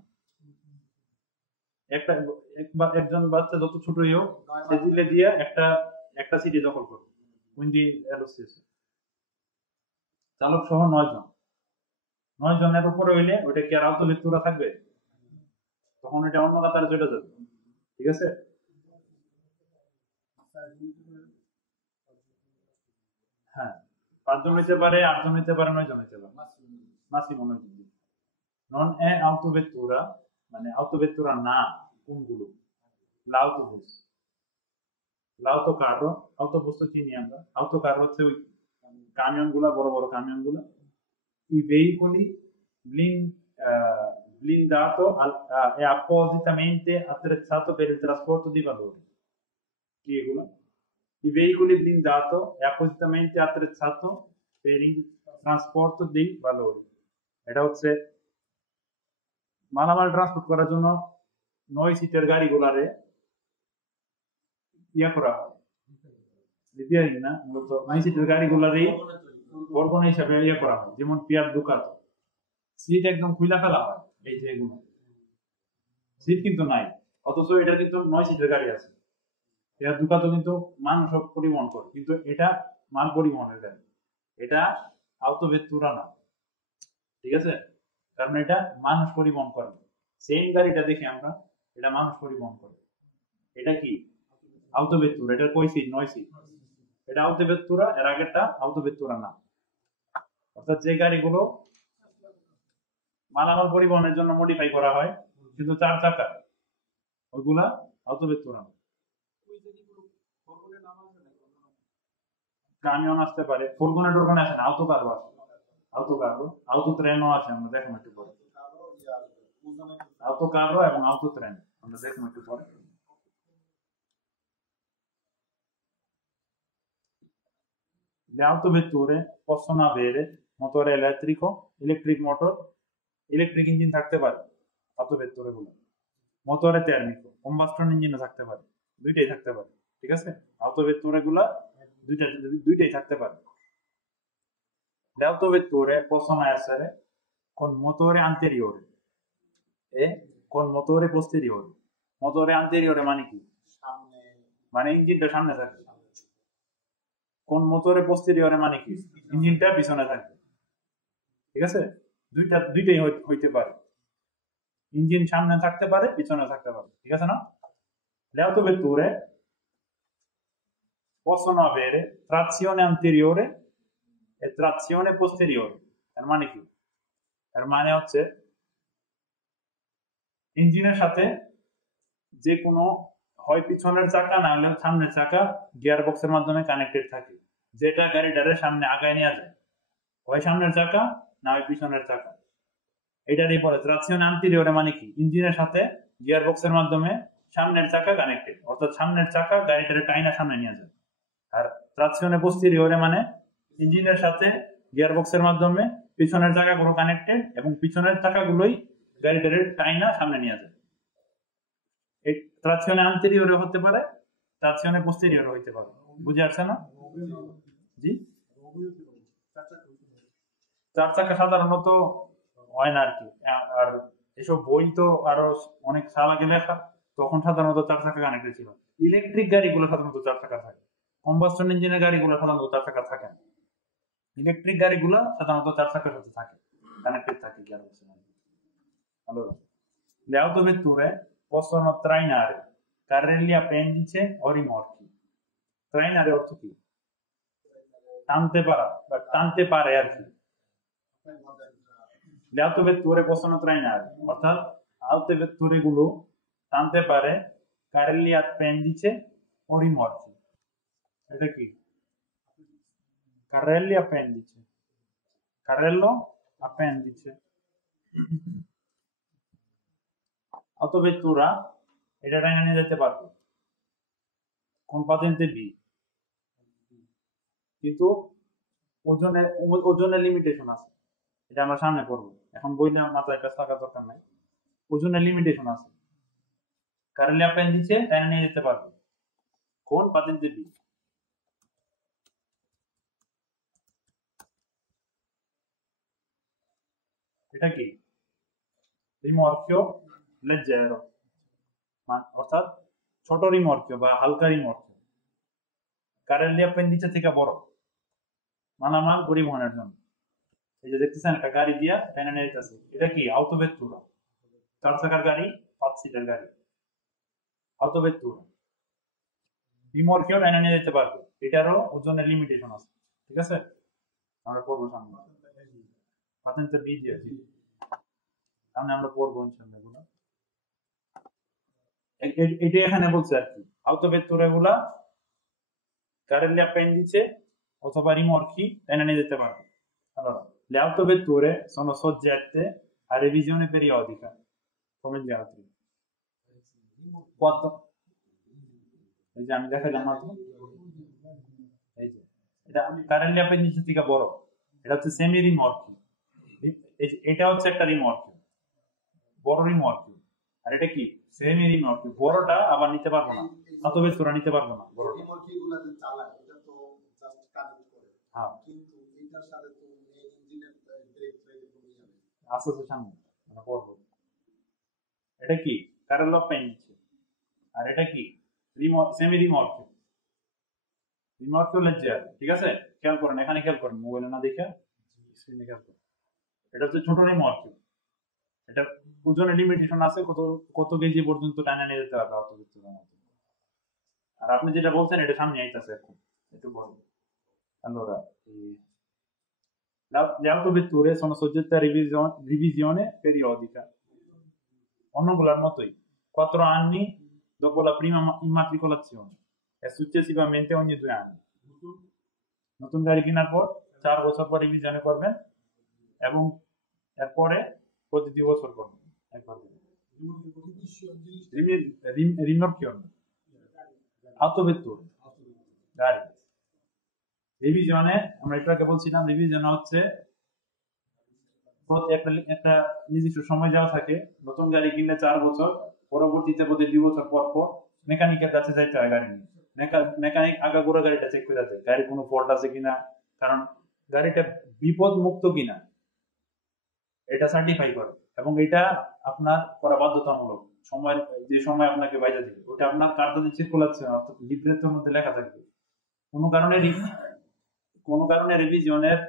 একজন বাচ্চা যত ছোটই হোক সে দিলে দিয়ে একটা সিটে দখল করবে। কুইন্দি অ্যালোসিয়েশন চালক সহ 9 জন, 9 জনের উপরে হইলে ওটা কি আর autovettura থাকবে? তখন এটা অন্য কাতারে চলে যাবে। ঠিক আছে? হ্যাঁ, 5 জন হইতে পারে, 8 জন হইতে পারে, 9 জন হইতে পারে, মাসিমো 9 জন। non è autovettura মানে autovettura না কোনগুলো? l'autobus, l'autocarro, autobus তো চিনি আমরা, autocarro হচ্ছে ওই কামিয়ন গুলা, বড় বড় কামিয়ন গুলা। i veicoli blindato è appositamente attrezzato per il trasporto di valori. I veicoli blindato è appositamente attrezzato per il trasporto dei valori. এটা হচ্ছে মালামাল ট্রান্সপোর্ট করার জন্য 9 সিটের গাড়িগুলারে ইয়া করা হয়, লিপিয়ারিং না, মূলত 9 সিটের গাড়িগুলারই বর্গনা হিসাবে ইয়ে করা হয়। যেমন পিয়ার দুকাতো, সিট একদম খুলে ফেলা হয়, এই যে এগুলো সিট কিন্তু নাই, অথচ এটা কিন্তু 9 সিটের গাড়ি আছে। পিয়ার দুকাতো কিন্তু মানুষ পরিবহন করে, কিন্তু এটা মাল পরিবহনের গাড়ি, এটা autovettura না। ঠিক আছে? কারণ এটা মানুষ পরিবহন করে। সেম গাড়িটা দেখি আমরা, এটা মানুষ পরিবহন করে। এটা কি? autovettura। এটা কয় সিট? 9 সিট। এটা autovettura, এর আগেরটা autovettura না। অর্থাৎ যে গাড়িগুলো মালামাল পরিবহনের জন্য মডিফাই করা হয় কিন্তু 4 চাকা, ওইগুলা autovettura না। কামিয়ন আসতে পারে, ফুরগনে টুরগনে আসে না, autocarro আসে, autocarro, autotreno আসে, আমরা দেখুন একটু পরে। autocarro এবং autotreno আমরা দেখুন একটু পরে। Le autovetture possono avere motore elettrico, electric motor, electric engine থাকতে পারে autovetture গুলো, মোটরে termico, combustion engine থাকতে পারে, দুইটাই থাকতে পারে। ঠিক আছে? autovetture গুলো দুইটাই থাকতে পারে। Le autovetture possono essere con motore anteriore e con motore posteriore. Motore anteriore মানে কি? মানে ইঞ্জিনটা সামনে থাকবে। কোন মোটরে পোস্টেরিয়রে মানে কি? ইঞ্জিনটা পিছনে থাকবে। ঠিক আছে? দুইটাই হইতে পারে, ইঞ্জিন সামনে থাকতে পারে, পিছনে থাকতে পারে। ঠিক আছে না? Le autovetture possono avere trazione anteriore e trazione posteriore. এর মানে কি? এর মানে হচ্ছে ইঞ্জিনের সাথে যে কোনো হয় পিছনের চাকা না হলে সামনের চাকা গিয়ার বক্সের মাধ্যমে কানেক্টেড থাকে, যেটা গাড়িটারে সামনে আগায় নিয়ে যায়, হয় সামনের চাকা না হয় পিছনের চাকা। এটারই পরে ট্রাকশন আন্তেরিয়রে মানে কি? ইঞ্জিনের সাথে গিয়ার বক্সের মাধ্যমে সামনের চাকা কানেক্টেড, অর্থাৎ সামনের চাকা গাড়িটারে টাইনা সামনে নিয়ে যায়। আর ট্রাকশনে পোস্টেরিয়রে মানে ইঞ্জিনের সাথে গিয়ার বক্সের মাধ্যমে পিছনের চাকাগুলো কানেক্টেড এবং পিছনের চাকাগুলোই গাড়িটারে টাইনা সামনে নিয়ে যায়। এই ট্রাকশনে আন্তেরিয়রে হতে পারে, ট্রাকশনে পোস্টেরিয়রে হইতে পারে। বুঝে আসছে না? জি, চার চাকা সাধারণত হয় না আর কি। আর এসব বই তো আরো অনেক সাল আগে লেখা, তখন সাধারণত চার চাকা কানেক্টেড ছিল। ইলেকট্রিক গাড়িগুলো সাধারণত চার চাকা থাকে, কম্বাসশন ইঞ্জিনের গাড়িগুলো সাধারণত চার চাকা থাকে না। ইলেকট্রিক গাড়িগুলো সাধারণত চার চাকার সাথে থাকে, কানেক্টেড থাকে কি আর বলছে না। Allora, le autovetture possono trainare carrelli appendice o rimorchi. Trainare অর্থ কি? টানতে পারা বা টানতে পারে আর কি। Le autovetture possono trainare, অর্থাৎ autovetture গুলো টানতে পারে carrelli appendice o rimorchi. এটা কি? Carrelli appendice. Carrello appendice. autovettura এটা টাইনা নিয়ে যেতে পারবে কোন পাতেন্তে বি, কিন্তু ওজনের লিমিটেশন আছে, এটা আমরা সামনে পড়বো, এখন বইলে মাথায় কাজ থাকার দরকার নাই। ওজনের লিমিটেশন আছে, কারেন্টলি অ্যাপেন্ডিসে টাইনা নিয়ে যেতে পারবে কোন পাতেন্তে বি। এটা কি? রিমর্কিও লেজ্জারো, অর্থাৎ ছোট রিমর্কিও বা হালকা রিমর্কিও, কারেন্টলি অ্যাপেন্ডিসে থেকে বড় মালামাল পরিবহনের জন্য। এই যে দেখতেছেন একটা গাড়ি দিয়া টাইনা নিয়ে যেতেছে, এটা কি? autovettura, চার চাকার গাড়ি, 5 সিটের গাড়ি, autovettura। রিমর্কিও টাইনা নিয়ে যেতে পারবে, এটারও ওজনের লিমিটেশন আছে, ঠিক আছে? আমরা পড়বো সামনে, পাতেন্তে বি দিয়েছি সামনে, আমরা পড়বো ইনশাআল্লাহ এগুলো। এটা এখানে বলছে আর কি, autovettura গুলা কারেন্টলি অ্যাপেন্ডিসে অথবা rimorchi টাইনা নিয়ে যেতে পারবে। Allora, le autovetture sono soggette a revisione periodica come gli altri. Quattro, এই যে আমি দেখাইলাম মাত্র, এই যে এটা কারেন্টলি অ্যাপেন্ডিসে থেকে বড়, এটা হচ্ছে সেমি রিমর্কি, এটা হচ্ছে একটা রিমর্কি, বড় রিমর্কি। আর এটা কি? সেমি রিমর্কি, বড়টা আবার নিতে পারবো না, autovettura নিতে পারবো না বড়টা। রিমর্কিগুলো যে চালায় এটা তো জাস্ট কানেক্ট করে, হ্যাঁ, কিন্তু এটার সাথে তো মেইন ইঞ্জিনের ব্রেক ব্রেক কোনো যাবে আস্তে আস্তে সামনে আমরা পড়বো। এটা কি? কারেন্টলি অ্যাপেন্ডিসে। আর এটা কি? সেমি রিমর্কি, রিমর্কিও লেজ্জার, ঠিক আছে? খেয়াল করেন, এখানে খেয়াল করেন, মোবাইলে না দেখে স্ক্রিনে খেয়াল করেন। এটা হচ্ছে ছোট রিমর্কি, এটা ওজনের লিমিটেশন আছে, কত কত কেজি পর্যন্ত টানা নিয়ে যেতে পারবে autovettura মতো। আর আপনি যেটা বলছেন এটা সামনে আইতাছে এখন, একটু পরে। Allora, le autovetture sono soggette a revisione periodica, অন্যগুলোর মতোই 4 anni dopo la prima immatricolazione e successivamente ogni 2 anni। নতুন গাড়ি কেনার পর 4 বছর পর রিভিশনে করবেন এবং এরপরে প্রতি 2 বছর করবেন একবার। রিমর্কিও autovetture গাড়ি। রিভিশনে আমরা একটু আগে বলছিলাম, রিভিশনে হচ্ছে একটা নির্দিষ্ট সময় দেওয়া থাকে, নতুন গাড়ি কিনলে 4 বছর, পরবর্তীতে প্রতি 2 বছর পর পর মেকানিকের কাছে যাইতে হয় গাড়ি নিয়ে। মেকানিক আগাগোড়া গাড়িটা চেক করে দেয় গাড়ির কোনো ফল্ট আছে কিনা, কারণ গাড়িটা বিপদ মুক্ত কিনা এটা সার্টিফাই করে, এবং এটা আপনার করা বাধ্যতামূলক। সময় যে সময় আপনাকে বাইরে দিবে ওটা আপনার কার্ডে সার্কুলেশন অর্থাৎ লিফলেটের মধ্যে লেখা থাকবে। কোনো কারণে রিভিশনের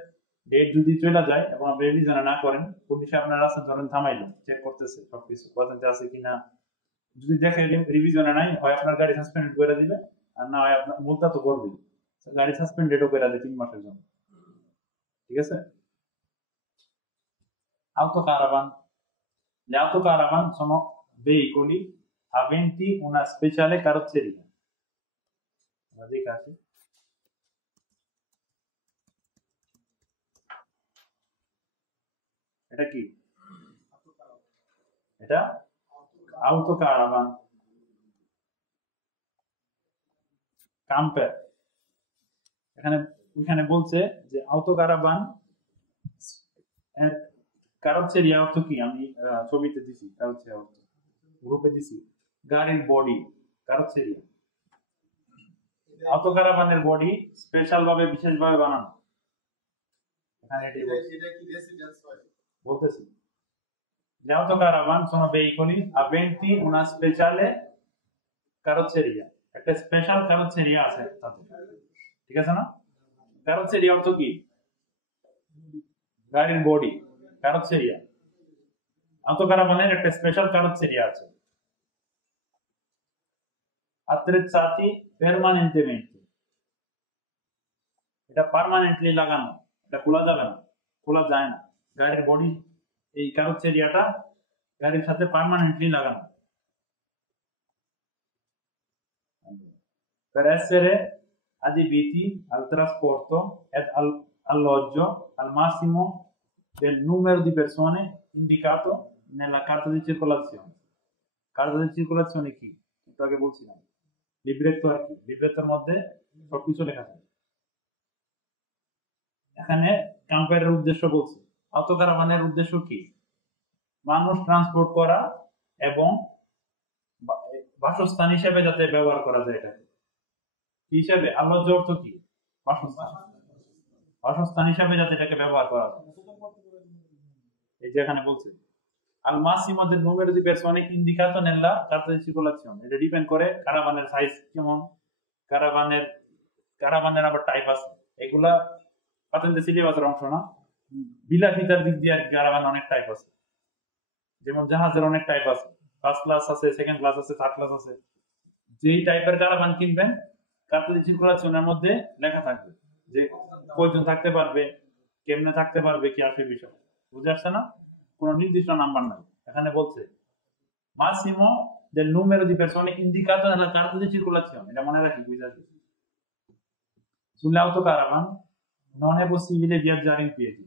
ডেট যদি চলে যায় এবং আপনি রিভিশনে না করেন, পুলিশে আপনার রাস্তা ধরেন থামাইলো, চেক করতেছে সবকিছু পছন্দ আছে কিনা, যদি দেখে রিভিশনে নাই, হয় আপনার গাড়ি সাসপেন্ড করে দিবে, আর না হয় আপনার মুলতা তো করবেই, গাড়ি সাসপেন্ডেডও করে দেয় 3 মাসের জন্য, ঠিক আছে? autocaravan, le autocaravan sono veicoli aventi una speciale carrozzeria, la dei casi এটা কি? এটা autocaravan, camper। এখানে বলছে যে autocaravan এর কারোসেরিয়া অর্থ কি, আমি ছবিতে দিছি, কারোসেরিয়া অর্থ গ্রুপে দিছি, গাড়ির বডি কারোসেরিয়া। autocaravan এর বডি স্পেশাল ভাবে বিশেষভাবে বানানো, হ্যাঁ এটাই বলছি। এটা কি রেসিডেন্স হয়? বলতেছি le autocaravan sono veicoli aventi una speciale carrozzeria, একটা স্পেশাল কারোসেরিয়া আছে তাতে, ঠিক আছে না? কারোসেরিয়া অর্থ কি? গাড়ির বডি, কারোসেরিয়া। autocaravan-এর একটা স্পেশাল কারোসেরিয়া আছে। attrezzati permanentemente, এটা পার্মানেন্টলি লাগানো, এটা খোলা যাবে না, খোলা যায় না। গাড়ির বডি এই কারোসেরিয়াটা গাড়ির সাথে পার্মানেন্টলি লাগানো। Per essere adibiti al trasporto ed alloggio al massimo del numero di persone indicato nella carta di circolazione. Carta di circolazione কি? একটু আগে বলছিলাম। লিব্রেত্তো আর কি? লিব্রেত্তোর মধ্যে সবকিছু লেখা থাকে। এখানে ক্যাম্পারের উদ্দেশ্য বলছি। autocaravan-এর উদ্দেশ্য কি? মানুষ ট্রান্সপোর্ট করা এবং বাসস্থান হিসেবে যাতে ব্যবহার করা যায় এটাকে। কি হিসেবে? আল্লাহ্য অর্থ কি? বাসস্থান। বাসস্থান হিসেবে যাতে এটাকে ব্যবহার করা যায়। এই যে এখানে বলছে al massimo del numero di persone indicato nella carta di circolazione, এটা ডিপেন্ড করে কারাভানের সাইজ কেমন, কারাভানের আবার টাইপ আছে, এগুলা পাতেন্টে সিলেবাসের অংশ না। বিলাসিতার দিক দিয়ে কারাভান অনেক টাইপ আছে, যেমন জাহাজের অনেক টাইপ আছে, ফার্স্ট ক্লাস আছে, সেকেন্ড ক্লাস আছে, থার্ড ক্লাস আছে। যেই টাইপের কারাভান কিনবেন কার্তা দি সার্কুলাশনের মধ্যে লেখা থাকবে যে কয়জন থাকতে পারবে, কেমনে থাকতে পারবে, কি আসে বিষয়। বুঝে আসছে না? কোনো নির্দিষ্ট নাম্বার নাই। এখানে বলছে Massimo del numero di persone indicato nella carta di circolazione, এটা মনে রাখি, বুঝে আসবে। sulle autocaravan non è possibile viaggiare in piedi,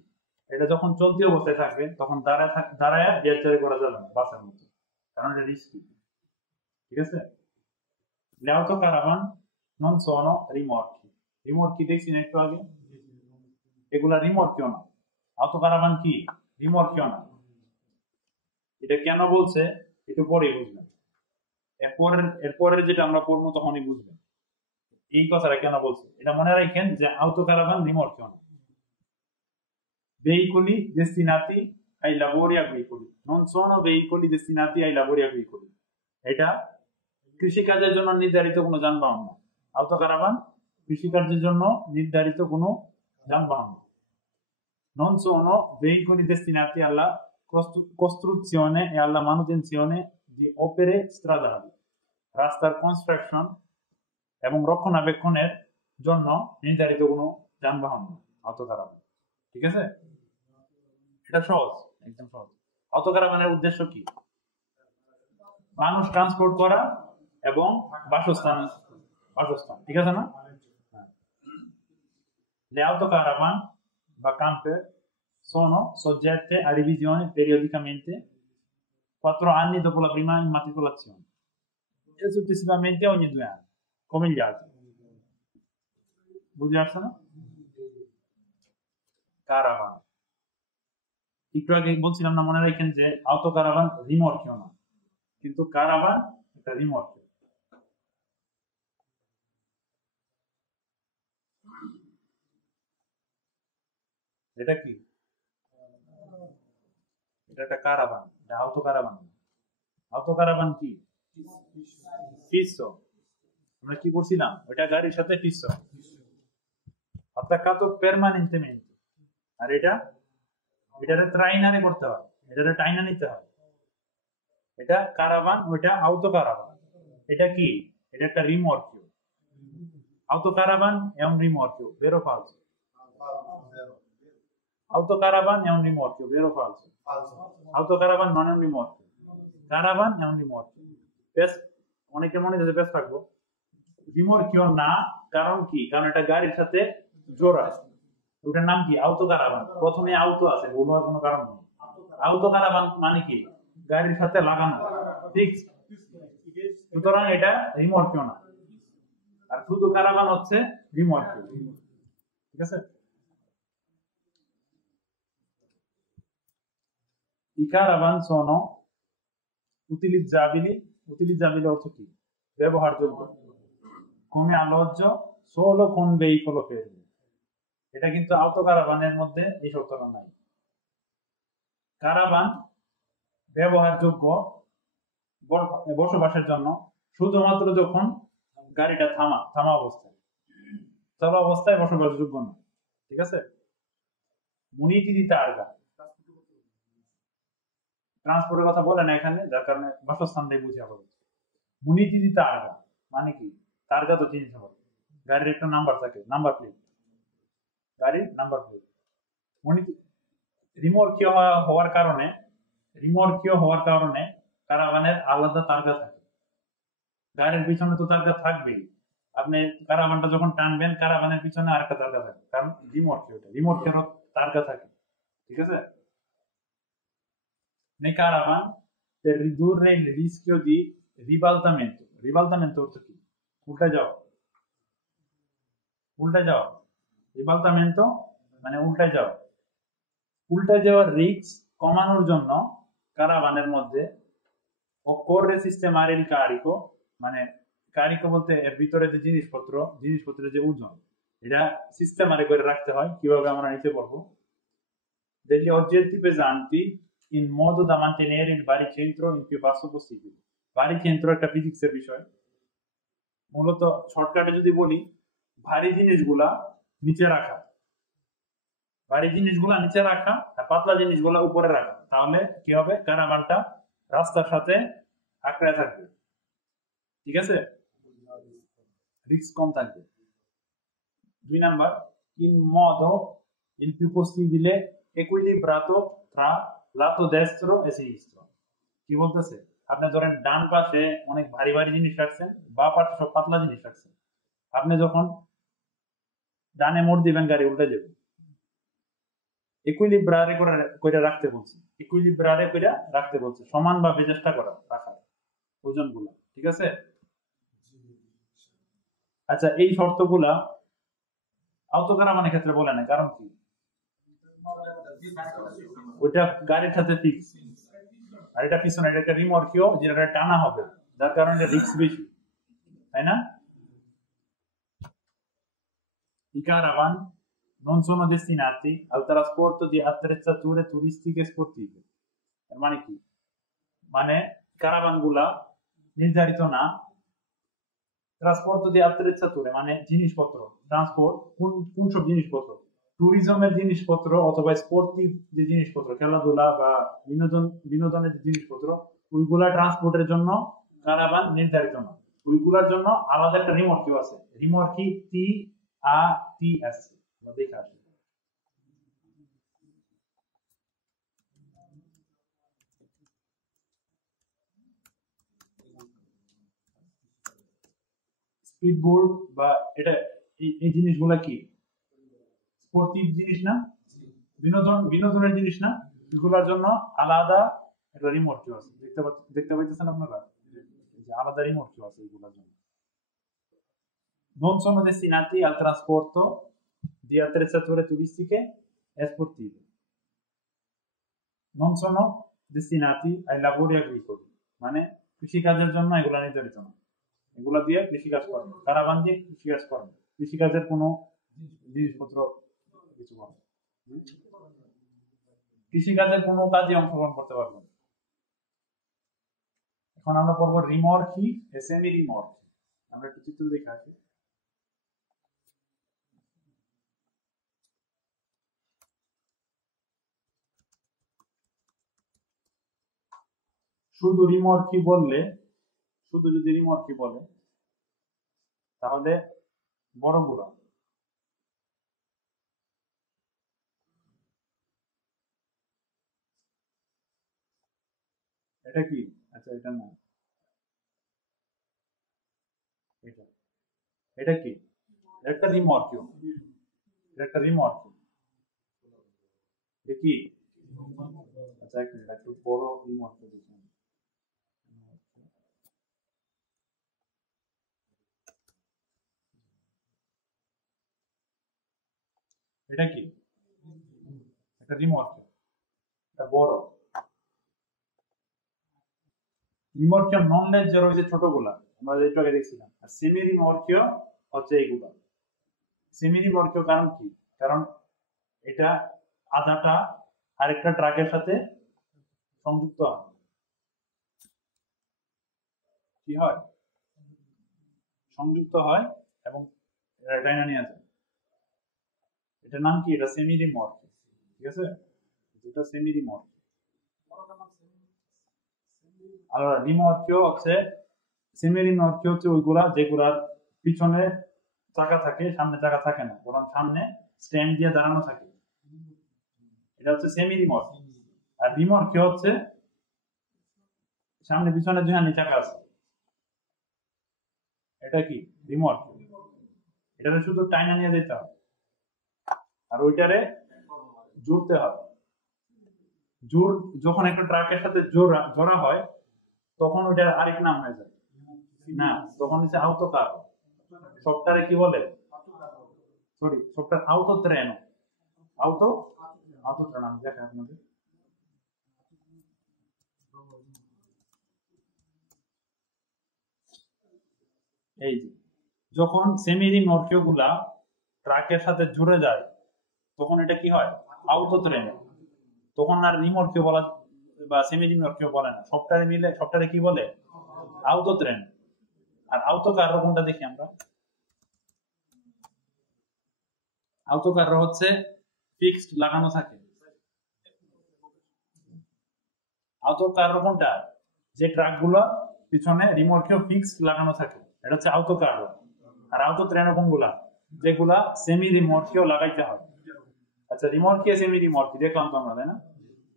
এটা যখন চলতি অবস্থায় থাকবে তখন দাঁড়ায় viaggiare করা যাবে না বাসের মতো, কারণ এটা রিস্কি। ঠিক আছে? le autocaravan non sono rimorchi, রিমোর্কি দেখছি না একটু আগে, এগুলা রিমোর্কিও না। autocaravan কি? রিমোর্কিও না। এটা কেন বলছে একটু পরেই বুঝবেন, এরপরের যেটা আমরা পড়বো তখনই বুঝবেন এই কথাটা কেন বলছে। এটা মনে রাখেন যে autocaravan rimorchio no, veicoli destinati ai lavori agricoli, non sono veicoli destinati ai lavori agricoli, এটা কৃষিকাজের জন্য নির্ধারিত কোনো যানবাহন না। autocaravan কৃষিকাজের জন্য নির্ধারিত কোনো যানবাহন না। non sono veicoli destinati alla costruzione e alla manutenzione di opere stradali, রাস্তার কনস্ট্রাকশন এবং রক্ষণাবেক্ষণের জন্য নির্ধারিত কোনো যানবাহন না autocaravan। ঠিক আছে? এটা সহজ, একদম সহজ। autocaravan-এর উদ্দেশ্য কি? মানুষ ট্রান্সপোর্ট করা এবং বাসস্থান। ঠিক আছে না? le autocaravan বা camper sono soggette a revisione periodicamente 4 anni dopo la prima immatricolazione e successivamente ogni 2 anni, come gli altri. বুঝে আসছে না? কারাভান একটু আগে বলছিলাম না, মনে রাখেন যে autocaravan রিমোর্কিও না, কিন্তু কারাভান এটা রিমোর্কিও। এটা কি? এটা একটা কারাভান, এটা autocaravan। autocaravan কি? ফিসো। আমরা কি করছিলাম? ওইটা গাড়ির সাথে ফিসো, attaccato permanentemente। আর এটারে ট্রাইনারে করতে হয়, এটারে টাইনা নিতে হয়। এটা কারাভান, ওইটা autocaravan। এটা কি? এটা একটা রিমোর্কিও। autocaravan è un rimorchio, vero o falso? autocaravan è un rimorchio, vero o falso? autocaravan non è un rimorchio, caravan è un rimorchio। বেশ অনেকে মনে হচ্ছে বেশ থাকবো, রিমোর্কিও না। কারণ কি? কারণ এটা গাড়ির সাথে জোড়া, ওটার নাম কি? autocaravan। প্রথমে আউটো আছে, ভুল হওয়ার কোনো কারণ নেই। autocaravan মানে কি? গাড়ির সাথে লাগানো, ঠিক? সুতরাং এটা রিমোর্কিও না, আর শুধু কারাভান হচ্ছে রিমোর্কিও। ঠিক আছে? I caravan sono utilizzabili অর্থ কি? ব্যবহারযোগ্য। come alloggio solo con veicolo fermo, এটা কিন্তু আউটো কারাবানের মধ্যে এই শর্তটা নাই। কারাবান ব্যবহারযোগ্য বসবাসের জন্য শুধুমাত্র যখন গাড়িটা থামা অবস্থায়, চলা অবস্থায় বসবাসযোগ্য না। ঠিক আছে? মুনিটি দিতে আরগা ট্রান্সপোর্টের কথা বলে না এখানে, যার কারণে বাসস্থানটাই বুঝে হবে। মুনিটি দিতে আরগা মানে কি? তারগা তো জিনিস হবে, গাড়ির একটা নাম্বার থাকে, নাম্বার প্লেট, গাড়ির নাম্বার প্লেট। রিমোর্কীয় হওয়ার কারণে কারাবানের আলাদা তারগা থাকে। গাড়ির পিছনে তো তারগা থাকবেই, আপনি কারাবানটা যখন টানবেন কারাবানের পিছনে আরেকটা তারগা থাকে, কারণ রিমোর্কীয় তারগা থাকে। ঠিক আছে? Nei caravan per ridurre il rischio di ribaltamento. Ribaltamento অর্থ কি? উল্টে যাওয়া। রিবালতামেন্টো মানে উল্টে যাওয়ার রিস্ক কমানোর জন্য কারাবানের মধ্যে occorre sistemare il carico, মানে কারিকো বলতে এর ভিতরে যে জিনিসপত্রের যে ওজন, এটা সিস্টেমারে করে রাখতে হয়। কিভাবে আমরা নিতে পারবো? degli oggetti pesanti in modo da mantenere il baricentro il più basso possibile. Baricentro একটা ফিজিক্সের বিষয়। মূলত শর্টকাটে যদি বলি, ভারী জিনিসগুলা নিচে রাখা আর পাতলা জিনিসগুলা উপরে রাখা, তাহলে কি হবে? কারাবানটা রাস্তার সাথে আঁকড়ে থাকবে। ঠিক আছে? রিস্ক কম থাকবে। 2 number, in modo il più possibile equilibrato tra lato destro e sinistro. কি বলতেছে? আপনি ধরেন ডান পাশে অনেক ভারী জিনিস রাখছেন, বা পাশে সব পাতলা জিনিস রাখছেন। আপনি যখন ডানে মোড় দিবেন গাড়ি উল্টে যাবে। ইকুইলিব্রারে করে রাখতে বলছে, সমানভাবে চেষ্টা করা রাখার ওজনগুলো। ঠিক আছে? আচ্ছা, এই শর্তগুলা আউটো কারাবানের ক্ষেত্রে বলে না, কারণ কি? ওইটা গাড়ির সাথে ফিক্স, আর এটা পিছনে, এটা একটা রিমোর্কীয় যেটা টানা হবে, যার কারণে রিস্ক বেশি, তাই না? I caravan non sono destinati al trasporto di attrezzature turistiche sportive. এর মানে কি? মানে কারাভান গুলা নির্ধারিত না ট্রান্সপোর্ট দি attrezzature মানে জিনিসপত্র, ট্রান্সপোর্ট কোন সব জিনিসপত্র? ট্যুরিজমের জিনিসপত্র অথবা স্পোর্টিভ যে জিনিসপত্র, খেলাধুলা বা বিনোদনের যে জিনিসপত্র, ওইগুলা ট্রান্সপোর্টের জন্য কারাভান নির্ধারিত না। ওইগুলার জন্য আলাদা একটা রিমোর্কি আছে, রিমোর্কি TATS দেখে আসি। স্পিডবোর্ড বা এটা এই জিনিসগুলা কি স্পোর্টিভ জিনিস না, বিনোদনের জিনিস না, এগুলোর জন্য আলাদা একটা রিমোট কিউ আছে। দেখতে পাইতেছেন আপনারা, আলাদা রিমোট কিউ আছে এগুলোর জন্য। Non sono destinati al trasporto di attrezzature turistiche e sportive. Non sono destinati ai lavori agricoli, মানে কৃষিকাজের জন্য এগুলা নির্ধারিত না। এগুলা দিয়ে কৃষিকাজ করেন, কারাভান দিয়ে কৃষিকাজ করেন, কৃষিকাজের কোনো জিনিসপত্র কিছু করেন, কৃষিকাজের কোনো কাজে অংশগ্রহণ করতে পারবেন। এখন আমরা পড়বো রিমর্কি, সেমি রিমর্কি। আমরা একটু চিত্র দেখে আসি। শুধু রিমর্কি বললে, যদি রিমর্কি বলে তাহলে বড়গুলা, এটা কি? আচ্ছা, এটা না, এটা কি? একটা রিমর্কিও, একটা রিমর্কি, এটা কি? আচ্ছা, একটু বড় রিমর্কি দেখুন। এটা কি? একটা রিমর্কি, এটা বড় রিমর্কিও। নন লেজার হচ্ছে ছোটগুলা, আমরা একটু আগে দেখছিলাম। আর সেমি রিমর্কিও হচ্ছে এইগুলা। সেমি রিমর্কিও কারণ কি? কারণ এটা আধাটা আরেকটা ট্রাকের সাথে সংযুক্ত হয়। কি হয়? সংযুক্ত হয় এবং টাইনা নিয়ে যায়। এটার নাম কি? এটা সেমি রিমর্কি। ঠিক আছে, এটা সেমি রিমর্কি। আর রিমর্কিও হচ্ছে, সেমি রিমর্কি হচ্ছে ওইগুলা যেগুলার পিছনে চাকা থাকে, সামনে চাকা থাকে না, বরং সামনে স্ট্যান্ড দিয়ে দাঁড়ানো থাকে। এটা হচ্ছে সেমি রিমর্কি। আর রিমর্কি হচ্ছে সামনে পিছনে দুখানি চাকা আছে, এটা কি? রিমর্কি। এটারে শুধু টাইনা নিয়ে যেতে হয় আর ওইটারে জুড়তে হয়। যখন একটা ট্রাকের সাথে জোড়া হয় তখন ওইটার আরেক নাম হয়ে যায় না, তখন হচ্ছে আউটোকার। সফটওয়্যারে কি বলে? Sorry, software auto train. Auto auto train আমি দেখাই আপনাদের। এই যে যখন সেমি রিমর্কিও গুলা ট্রাকের সাথে জুড়ে যায় তখন এটা কি হয়? আউটো ট্রেন। তখন আর রিমর্কিও বলা বা সেমি রিমর্কিও বলে না, সফটওয়্যারে মিলে সফটওয়্যারে কি বলে? আউটো ট্রেন। আর আউটো কার কোনটা দেখি আমরা? আউটো কার হচ্ছে ফিক্সড লাগানো থাকে। আউটো কার কোনটা? যে ট্রাকগুলো পিছনে রিমর্কিও ফিক্সড লাগানো থাকে, এটা হচ্ছে আউটো কার। আর আউটো ট্রেন কোনগুলা? যেগুলা সেমি রিমর্কিও লাগাইতে হয়। আচ্ছা, rimorchi e semi-rimorchi দেখলাম তো আমরা, তাই না?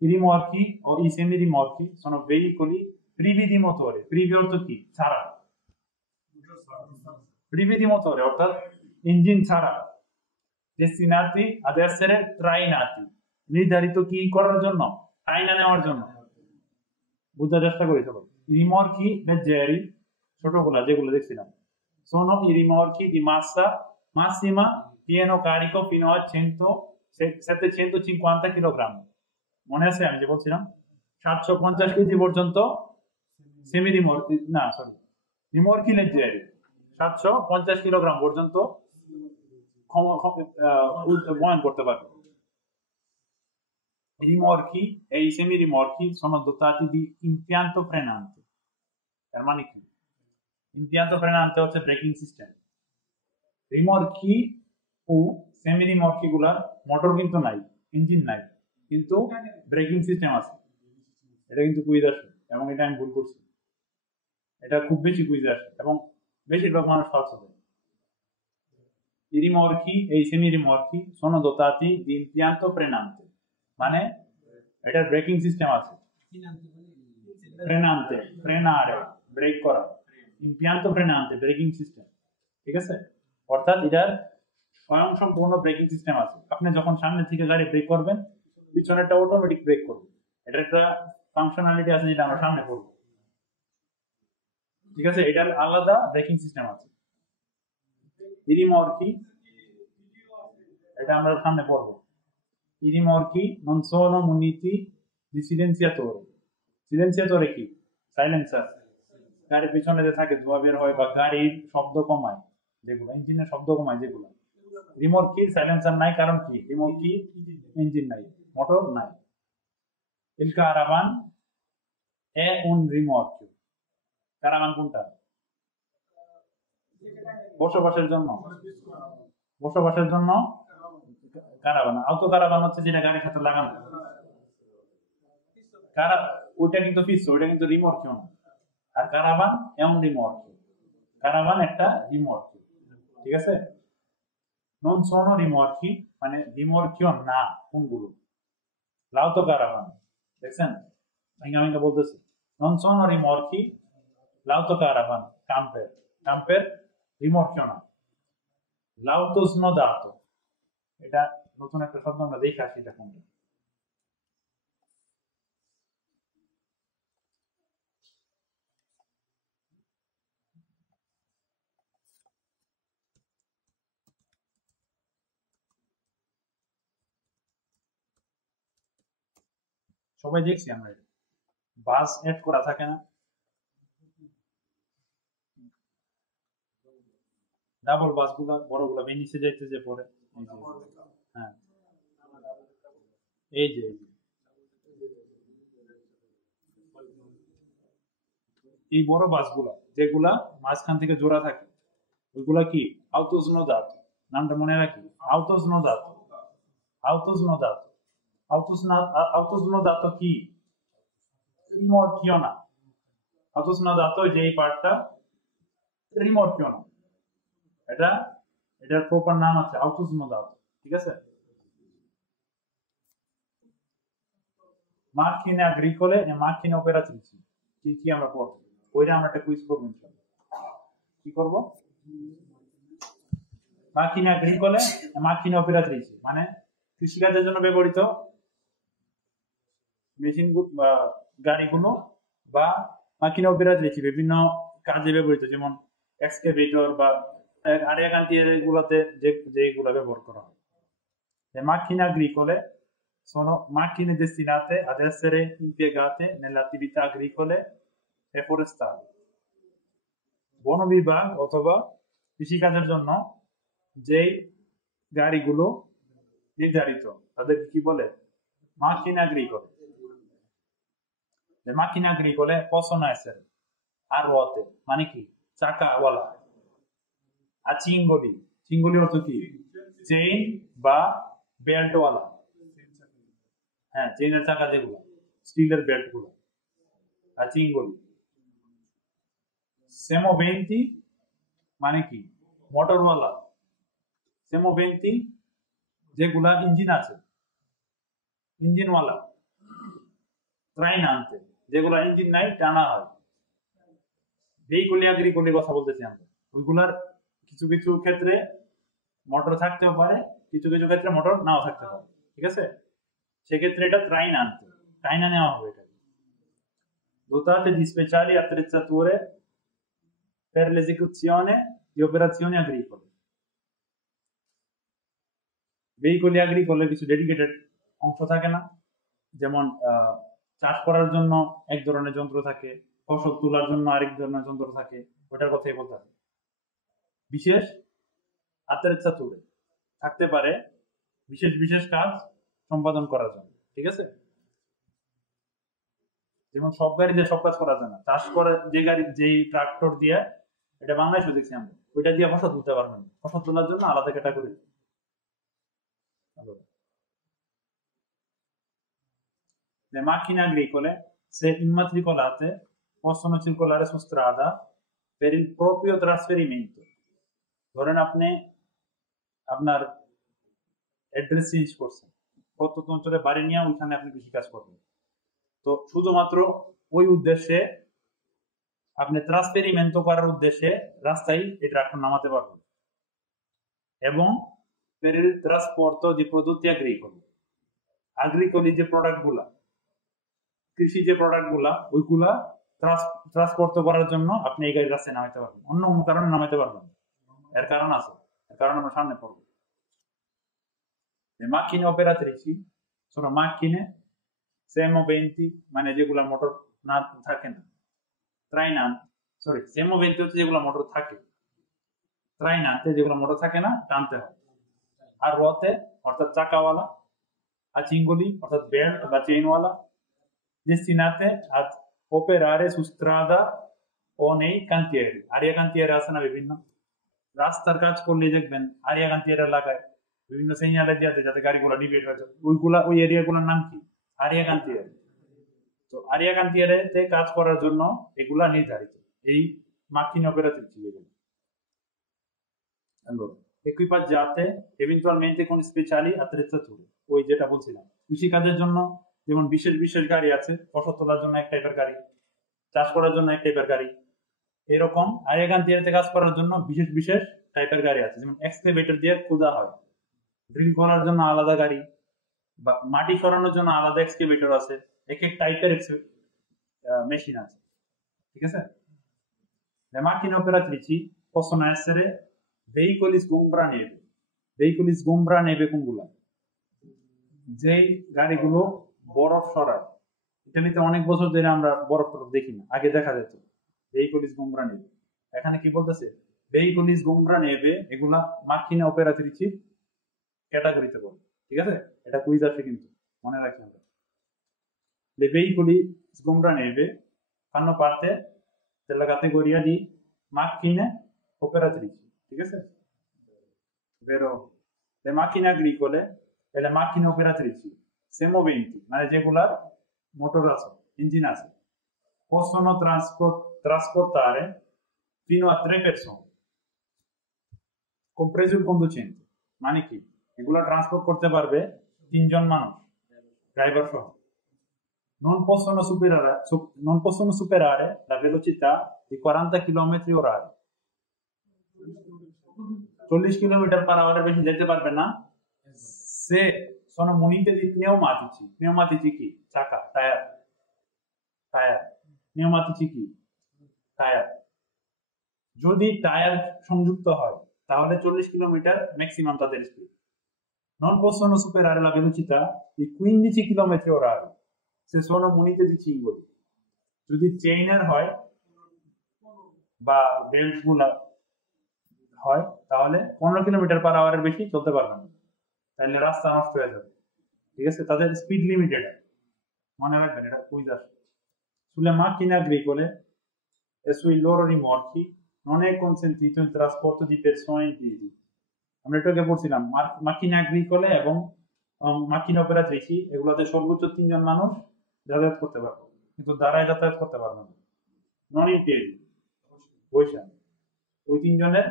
I rimorchi o i semi-rimorchi sono veicoli privi di motore. Privi অর্থ কি? ছাড়া। privi di motore অর্থাৎ ইঞ্জিন ছাড়া। destinati ad essere trainati, নির্ধারিত কি করার জন্য? টাইনা নেওয়ার জন্য। বুঝার চেষ্টা করি চলো। rimorchi leggeri, ছোটগুলা যেগুলো দেখছিলাম, sono i rimorchi di massa massima pieno carico fino a 750 kilogram. মনে আছে আমি যে বলছিলাম 750 কেজি পর্যন্ত সেমি রিমর্কি, না সরি, রিমর্কি লেজেরি 750 কিলোগ্রাম পর্যন্ত বহন করতে পারবে। rimorchi e i semi-rimorchi sono dotati di impianto frenante। এর মানে কি? impianto frenante হচ্ছে ব্রেকিং সিস্টেম। রিমর্কি ও সেমি রিমর্কি গুলার মোটর কিন্তু নাই, ইঞ্জিন নাই, কিন্তু ব্রেকিং সিস্টেম আছে। এটা কিন্তু কুইজ আসে এবং এটা আমি ভুল করছি, এটা খুব বেশি কুইজ আসে এবং বেশিরভাগ মানুষ ফালস হবে। I rimorchi e i semi-rimorchi sono dotati di impianto frenante, মানে এটা ব্রেকিং সিস্টেম আছে। ফ্রেনান্তে, ফ্রেনারে, ব্রেক করা। ইমপিয়ান্তো ফ্রেনান্তে, ব্রেকিং সিস্টেম। ঠিক আছে, অর্থাৎ এটার স্বয়ংসম্পূর্ণ ব্রেকিং সিস্টেম আছে। আপনি যখন সামনে থেকে গাড়ি ব্রেক করবেন, পিছনেরটা অটোমেটিক ব্রেক করবে। এটা একটা ফাংশনালিটি আছে যেটা আমরা সামনে করবো। ঠিক আছে, এটার আলাদা ব্রেকিং সিস্টেম আছে। I rimorchi, এটা আমরা সামনে পড়বো। I rimorchi non sono muniti di silenziatore। সিলেন্সিয়াতরে কি? সাইলেন্সার। গাড়ির পিছনে যে থাকে, ধোঁয়া বের হয় বা গাড়ির শব্দ কমায় যেগুলো, ইঞ্জিনের শব্দ কমায় যেগুলো, রিমোটকির সাইলেন্সার নাই। কারণ কি? রিমোটকি ইঞ্জিন নাই, মোটর নাই। Il caravan è un rimorchio। কারাভান কোনটা? বসবাসের জন্য, বসবাসের জন্য কারাভান। আউটো কারাভান হচ্ছে যেটা গাড়ির সাথে লাগানো। ওইটা কিন্তু ফিক্স, ওইটা কিন্তু রিমোর্কিও না। আর কারাভান এমন রিমোর্কিও, কারাভান একটা রিমোর্কিও। ঠিক আছে, নন সোনো রিমোর্কি মানে রিমোর্কিও না কোনগুলো? লাউতো কারাভান, দেখছেন আমি বলতেছি, নন সোনো রিমোর্কি লাউতো কারাভান কাম্পের, কাম্পের রিমোর্কিও না। লাউতো স্নোদাতো, এটা নতুন একটা শব্দ আমরা দেখে আসি, এটা কোনটা? সবাই দেখছি আমরা, বাস এড করা থাকে না, ডাবল বাস গুলা বড়গুলা ভেনিসে যাইতে যে পরে, হ্যাঁ এই যে এই বড় বাসগুলা যেগুলা মাঝখান থেকে জোড়া থাকে ওইগুলা কি আউতোজনোদাত, নামটা মনে রাখি, আউতোজনোদাত। আউতোজনোদাত আউতোজনোদাত কি প্রিমর্টিওনা। আউতোজনোদাত যে এই পার্টটা প্রিমর্টিওনা, এটা এটার প্রপার নাম আছে আউতোজনোদাত, ঠিক আছে। Macchine agricole e macchine operatrici কি কি আমরা পড়ব, ওইটা আমরা একটা কুইজ করব ইনশাআল্লাহ। কি করব? Macchine agricole e macchine operatrici মানে কৃষিকাজের জন্য ব্যবহৃত মেশিন বা গাড়িগুলো, বা মাকিনা অপারেটরিci বিভিন্ন কাজে ব্যবহৃত, যেমন এক্সকাভেটর বা আরিয়াকান্তিয়ার গুলোতে যেগুলো ব্যবহার করা হয়। Le macchine agricole sono macchine destinate ad essere impiegate nelle attività agricole e forestali. বন বিভাগ অথবা কৃষিকাজের জন্য যেই গাড়িগুলো নির্ধারিত তাদের কি বলে? Macchine agricole. Le macchine agricole possono essere a ruote, মানে কি চাকাওয়ালা, a cingoli, cingoli অর্থ কি চেইন বা বেল্টওয়ালা, হ্যাঁ চেইনের চাকা যেগুলো, স্টিলের বেল্ট গুলো, a cingoli। semoventi মানে কি মোটরওয়ালা, semoventi যেগুলা ইঞ্জিন আছে, ইঞ্জিনওয়ালা। trainante যেগুলা ইঞ্জিন নাই টানা হয়। veicoli agricoli কথা বলতেছি আমরা, ওইগুলার কিছু কিছু ক্ষেত্রে মোটর থাকতেও পারে, কিছু কিছু ক্ষেত্রে মোটর নাও থাকতে পারে, ঠিক আছে। সেক্ষেত্রে এটা trainante, টাইনা নেওয়া হবে এটা। dotate di speciali attrezzature per l'esecuzione di operazioni agricole। veicoli agricole কিছু ডেডিকেটেড অংশ থাকে না, যেমন চাষ করার জন্য এক ধরনের যন্ত্র থাকে, ফসল তোলার জন্য আরেক ধরনের যন্ত্র থাকে, ওটার কথাই বলতে হবে। বিশেষ attrezzature থাকতে পারে বিশেষ বিশেষ কাজ সম্পাদন করার জন্য, ঠিক আছে। যেমন সব গাড়ি দিয়ে সব কাজ করা যায় না, চাষ করে যে গাড়ি যেই ট্রাক্টর দিয়ে, এটা বাংলাদেশে দেখছি আমরা, ওইটা দিয়ে ফসল তুলতে পারবেন, ফসল তোলার জন্য আলাদা category. Le macchine agricole, se immatricolate, possono circolare su strada per il proprio trasferimento। ধরেন আপনি আপনার অ্যাড্রেস চেঞ্জ করছেন, প্রত্যন্ত অঞ্চলে বাড়ি নিয়ে ওইখানে আপনি কৃষিকাজ করবেন, তো শুধুমাত্র ওই উদ্দেশ্যে আপনি ট্রান্সফেরিমেন্টো করার উদ্দেশ্যে রাস্তায় এই ট্রাক্টর নামাতে পারবেন। এবং per il trasporto di prodotti agricoli, agricoli যে প্রোডাক্ট গুলা, কৃষি যে প্রোডাক্ট গুলা, ওইগুলা ট্রান্সপোর্ট করার জন্য আপনি এই গাড়ি রাস্তায় নামাইতে পারবেন, অন্য অন্য কারণে নামাইতে পারবেন। এর কারণ আছে, এর কারণ আমরা সামনে পড়বো। Le macchine operatrici sono macchine semoventi মানে যেগুলা মোটর না থাকে না, semoventi হচ্ছে যেগুলা মোটর থাকে, trainante যেগুলা মোটর থাকে না টানতে হয়। আর রথে অর্থাৎ চাকাওয়ালা, আর চিঙ্গলি অর্থাৎ বেল্ট বা চেইনওয়ালা, destinate ad operare su strada o nei cantieri। আরিয়া কান্তিয়ারে আছে না বিভিন্ন রাস্তার কাজ করলে দেখবেন আরিয়া কান্তিয়ার এলাকায় বিভিন্ন সিগন্যালে দিয়ে যাতে গাড়িগুলো ডিভাইড হয়ে যায়, ওইগুলা ওই এরিয়াগুলোর নাম কি? আরিয়া কান্তিয়ার। তো আরিয়া কান্তিয়ারে কাজ করার জন্য এগুলা নির্ধারিত এই macchine operatrici যেগুলো। Allora, equipaggiate eventualmente con speciali attrezzature, ওই যেটা বলছিলাম কৃষিকাজের জন্য যেমন বিশেষ বিশেষ গাড়ি আছে, ফসল তোলার জন্য এক টাইপের গাড়ি, চাষ করার জন্য এক টাইপের গাড়ি, এরকম আরিয়া কান্তিয়ারে কাজ করার জন্য বিশেষ বিশেষ টাইপের গাড়ি আছে। যেমন এক্সকাভেটর দিয়ে খোদা হয়, ড্রিল করার জন্য আলাদা গাড়ি, বা মাটি সরানোর জন্য আলাদা এক্সকাভেটর আছে, এক এক টাইপের মেশিন আছে, ঠিক আছে। Le macchine operatrici possono essere veicoli sgombraneve। veicoli sgombraneve কোনগুলা? যে গাড়িগুলো বরফ সরায়, ইতালিতে অনেক বছর ধরে আমরা বরফ টরফ দেখি না, আগে দেখা যেত। veicoli sgombraneve, এখানে কি বলতেছে? veicoli sgombraneve এগুলা macchine operatrici ক্যাটাগরিতে পড়ে। ঠিক আছে, এটা কুইজ আসে কিন্তু মনে রাখবেন। Le veicoli sgombraneve fanno parte della categoria di macchine operatrici, ঠিক আছে? Vero? Le macchine agricole e le macchine operatrici, se moventi, মানে যেগুলার মোটর আছে, ইঞ্জিন আছে, possono trasportare fino a 3 persone, compreso il conducente, মানে কি এগুলা ট্রান্সপোর্ট করতে পারবে 3 জন মানুষ, ড্রাইভার সহ। Non possono superare la velocità di 40 km orari, 40 km/h বেশি যেতে পারবে না, se sono munite di pneumatici, pneumatici কি চাকা, টায়ার, pneumatici কি টায়ার, যদি টায়ার সংযুক্ত হয় তাহলে 40 কিলোমিটার ম্যাক্সিমাম তাদের speed. Non possono superare la velocità di 15 km/h se sono munite di cingoli, যদি চেইনের হয় বা বেল্ট গুলা হয় তাহলে 15 km/h বেশি চলতে পারবে না, তাহলে রাস্তা নষ্ট হয়ে যাবে। ঠিক আছে, তাদের স্পিড লিমিটেড, মনে রাখবেন, এটা কুইজ আসে। Sulle macchine agricole e sui loro rimorchi non è consentito il trasporto di persone in piedi, আমরা একটু আগে পড়ছিলাম মাকিনা agricole এবং মাকিনা operatrici, এগুলোতে সর্বোচ্চ 3 জন মানুষ যাতায়াত করতে পারবে, কিন্তু দাঁড়ায় যাতায়াত করতে পারবে না, নন ইন পিএডি, বৈশা। ওই 3 জনের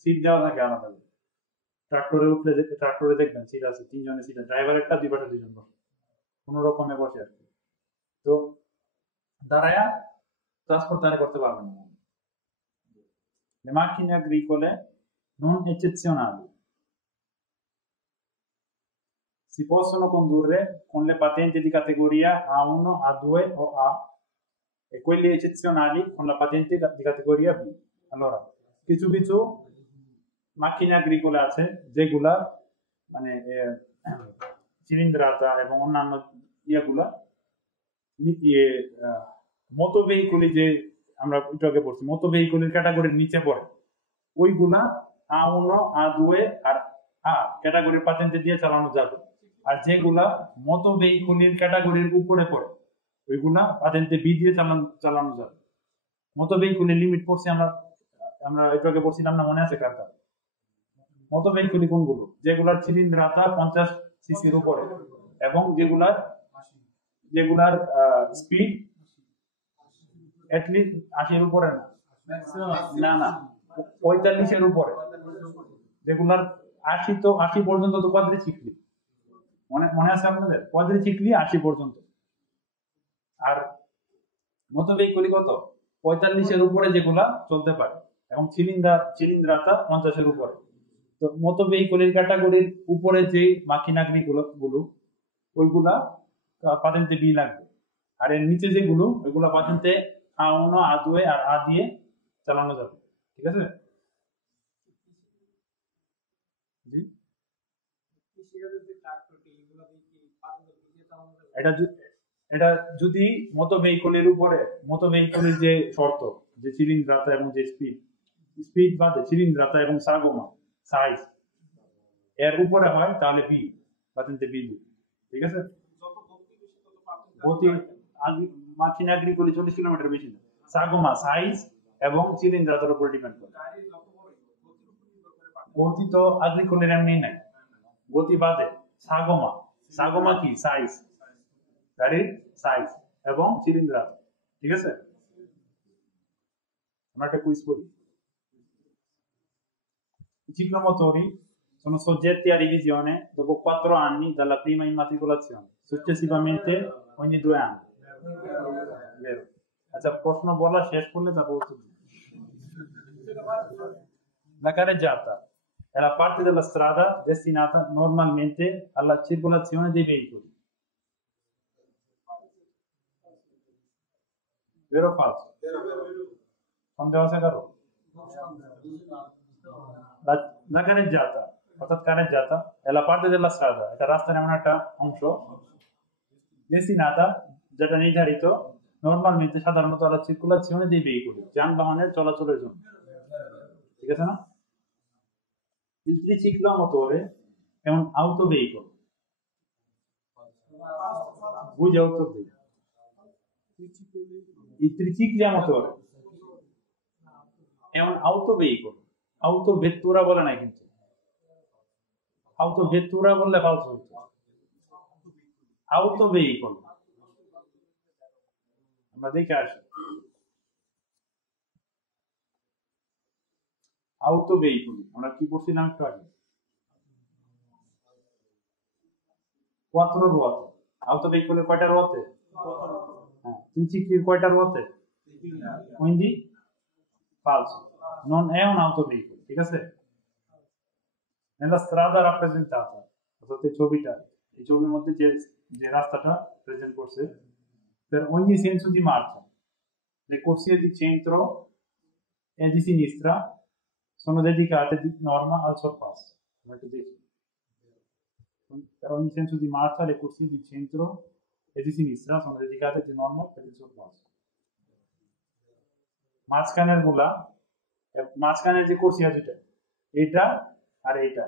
সিট দেওয়া থাকে আলাদা। ট্রাক্টরে উঠলে ট্রাক্টরে দেখবেন সিট আছে, 3 জনের সিট, ড্রাইভার একটা, দুই পাশে 2 জন বসে, কোনো রকমে বসে আর কি। তো দাঁড়ায়া ট্রান্সপোর্ট করতে পারবেন না। Le macchine agricole non eccezionali si possono condurre con le patenti di categoria A1, A2 o A, e quelli eccezionali con la patente di categoria B. Allora, কিছু কিছু মাকিনা agricole আছে যেগুলা মানে চিলিন্দ্রাতা এবং অন্যান্য ইয়েগুলা মোটর ভেহিকুলি, যে আমরা একটু আগে পড়ছি মোটর ভেহিকুলের ক্যাটাগরির নিচে পড়ে, ওইগুলা A1, A2 আর A ক্যাটাগরির পাতেন্টে দিয়ে চালানো যাবে। আর যেগুলা মোটর ভেহিকুলের ক্যাটাগরির উপরে পড়ে ওইগুলা পাতেন্টে বি দিয়ে চালানো যাবে। মোটর ভেহিকুলের লিমিট পড়ছি আমরা একটু আগে পড়ছিলাম না, মনে আছে কারটা? মোটর ভেহিকুলি কোনগুলো? যেগুলার চিলিন্দ্রাতা 50 সিসির উপরে এবং যেগুলার স্পিড এটলিস্ট 80-এর উপরে না 45-এর উপরে, যেগুলার 80 পর্যন্ত তো কোয়াড্রিসিক্লি, মনে আছে আপনাদের? কোয়াড্রিসিক্লি 80 পর্যন্ত। আর মোটর ভেহিকুলি কত? 45-এর উপরে যেগুলা চলতে পারে এবং চিলিন্দ্রাতা 50-এর উপরে। তো মোটর ভেহিকুলের ক্যাটাগরির উপরে যে মাকিনাগরি গুলো ওইগুলা পাতেন্টে বি লাগবে, আর এর নিচে যেগুলো ওইগুলা পাতেন্টে A1, A2 আর A দিয়ে চালানো যাবে। ঠিক আছে? জি, এটা যদি মোটর ভেহিকুলের উপরে, মোটর ভেহিকুলের যে শর্ত, যে চিলিন্দ্রাতা এবং যে স্পিড বাদে চিলিন্দ্রাতা এবং সাগমা সাইজ এর উপরে হয় তাহলে বি, পাতেন্টে বি। ঠিক আছে? গতি মাকিনা agricole 40 কিলোমিটার বেশি না, সাগমা সাইজ এবং চিলিন্দ্রাতার উপর ডিপেন্ড করে। গতি তো agricole এমনি নাই, গতি বাদে সাগমা কি সাইজ, গাড়ির সাইজ এবং চিলিন্দ্রাতা। ঠিক আছে, আমরা একটা কুইজ করি। I ciclomotori sono soggetti a revisione dopo 4 anni dalla prima immatricolazione, successivamente ogni 2 anni. Vero? আচ্ছা, প্রশ্ন বলা শেষ করলে তারপর উত্তর দিন। La carreggiata è la parte della strada destinata normalmente alla circolazione dei veicoli. Vero o falso? সন্দেহ আছে কারো? La carreggiata, অর্থাৎ carreggiata è la parte della strada, এটা রাস্তার এমন একটা অংশ, destinata, যেটা নির্ধারিত, normalmente সাধারণত alla circolazione dei veicoli, যানবাহনের চলাচলের জন্য। ঠিক আছে না? Il triciclo a motore è un autoveicolo বুঝে উত্তর দিই। Il tricicli a motore è un autoveicolo, autovettura বলে না কিন্তু, autovettura বললে falso হচ্ছে, autoveicolo আমরা দেখে আসি। autoveicolo আমরা কি পড়ছিলাম একটু আগে, 4 ruote, autoveicolo কয়টা ruote? Tricicli কয়টা ruote? Quindi falso, non è un autoveicolo, ঠিক আছে? Nella strada rappresentata, অর্থাৎ এই ছবিটা, এই ছবির মধ্যে যে রাস্তাটা প্রেজেন্ট করছে, per ogni senso di marcia le corsie di centro e di sinistra sono dedicate di norma al sorpasso. Per ogni senso di marcia le corsie di centro e di sinistra sono dedicate di norma per il sorpasso. মাঝখানের যে কোর্সিয়া দুটো, এটা আর এইটা,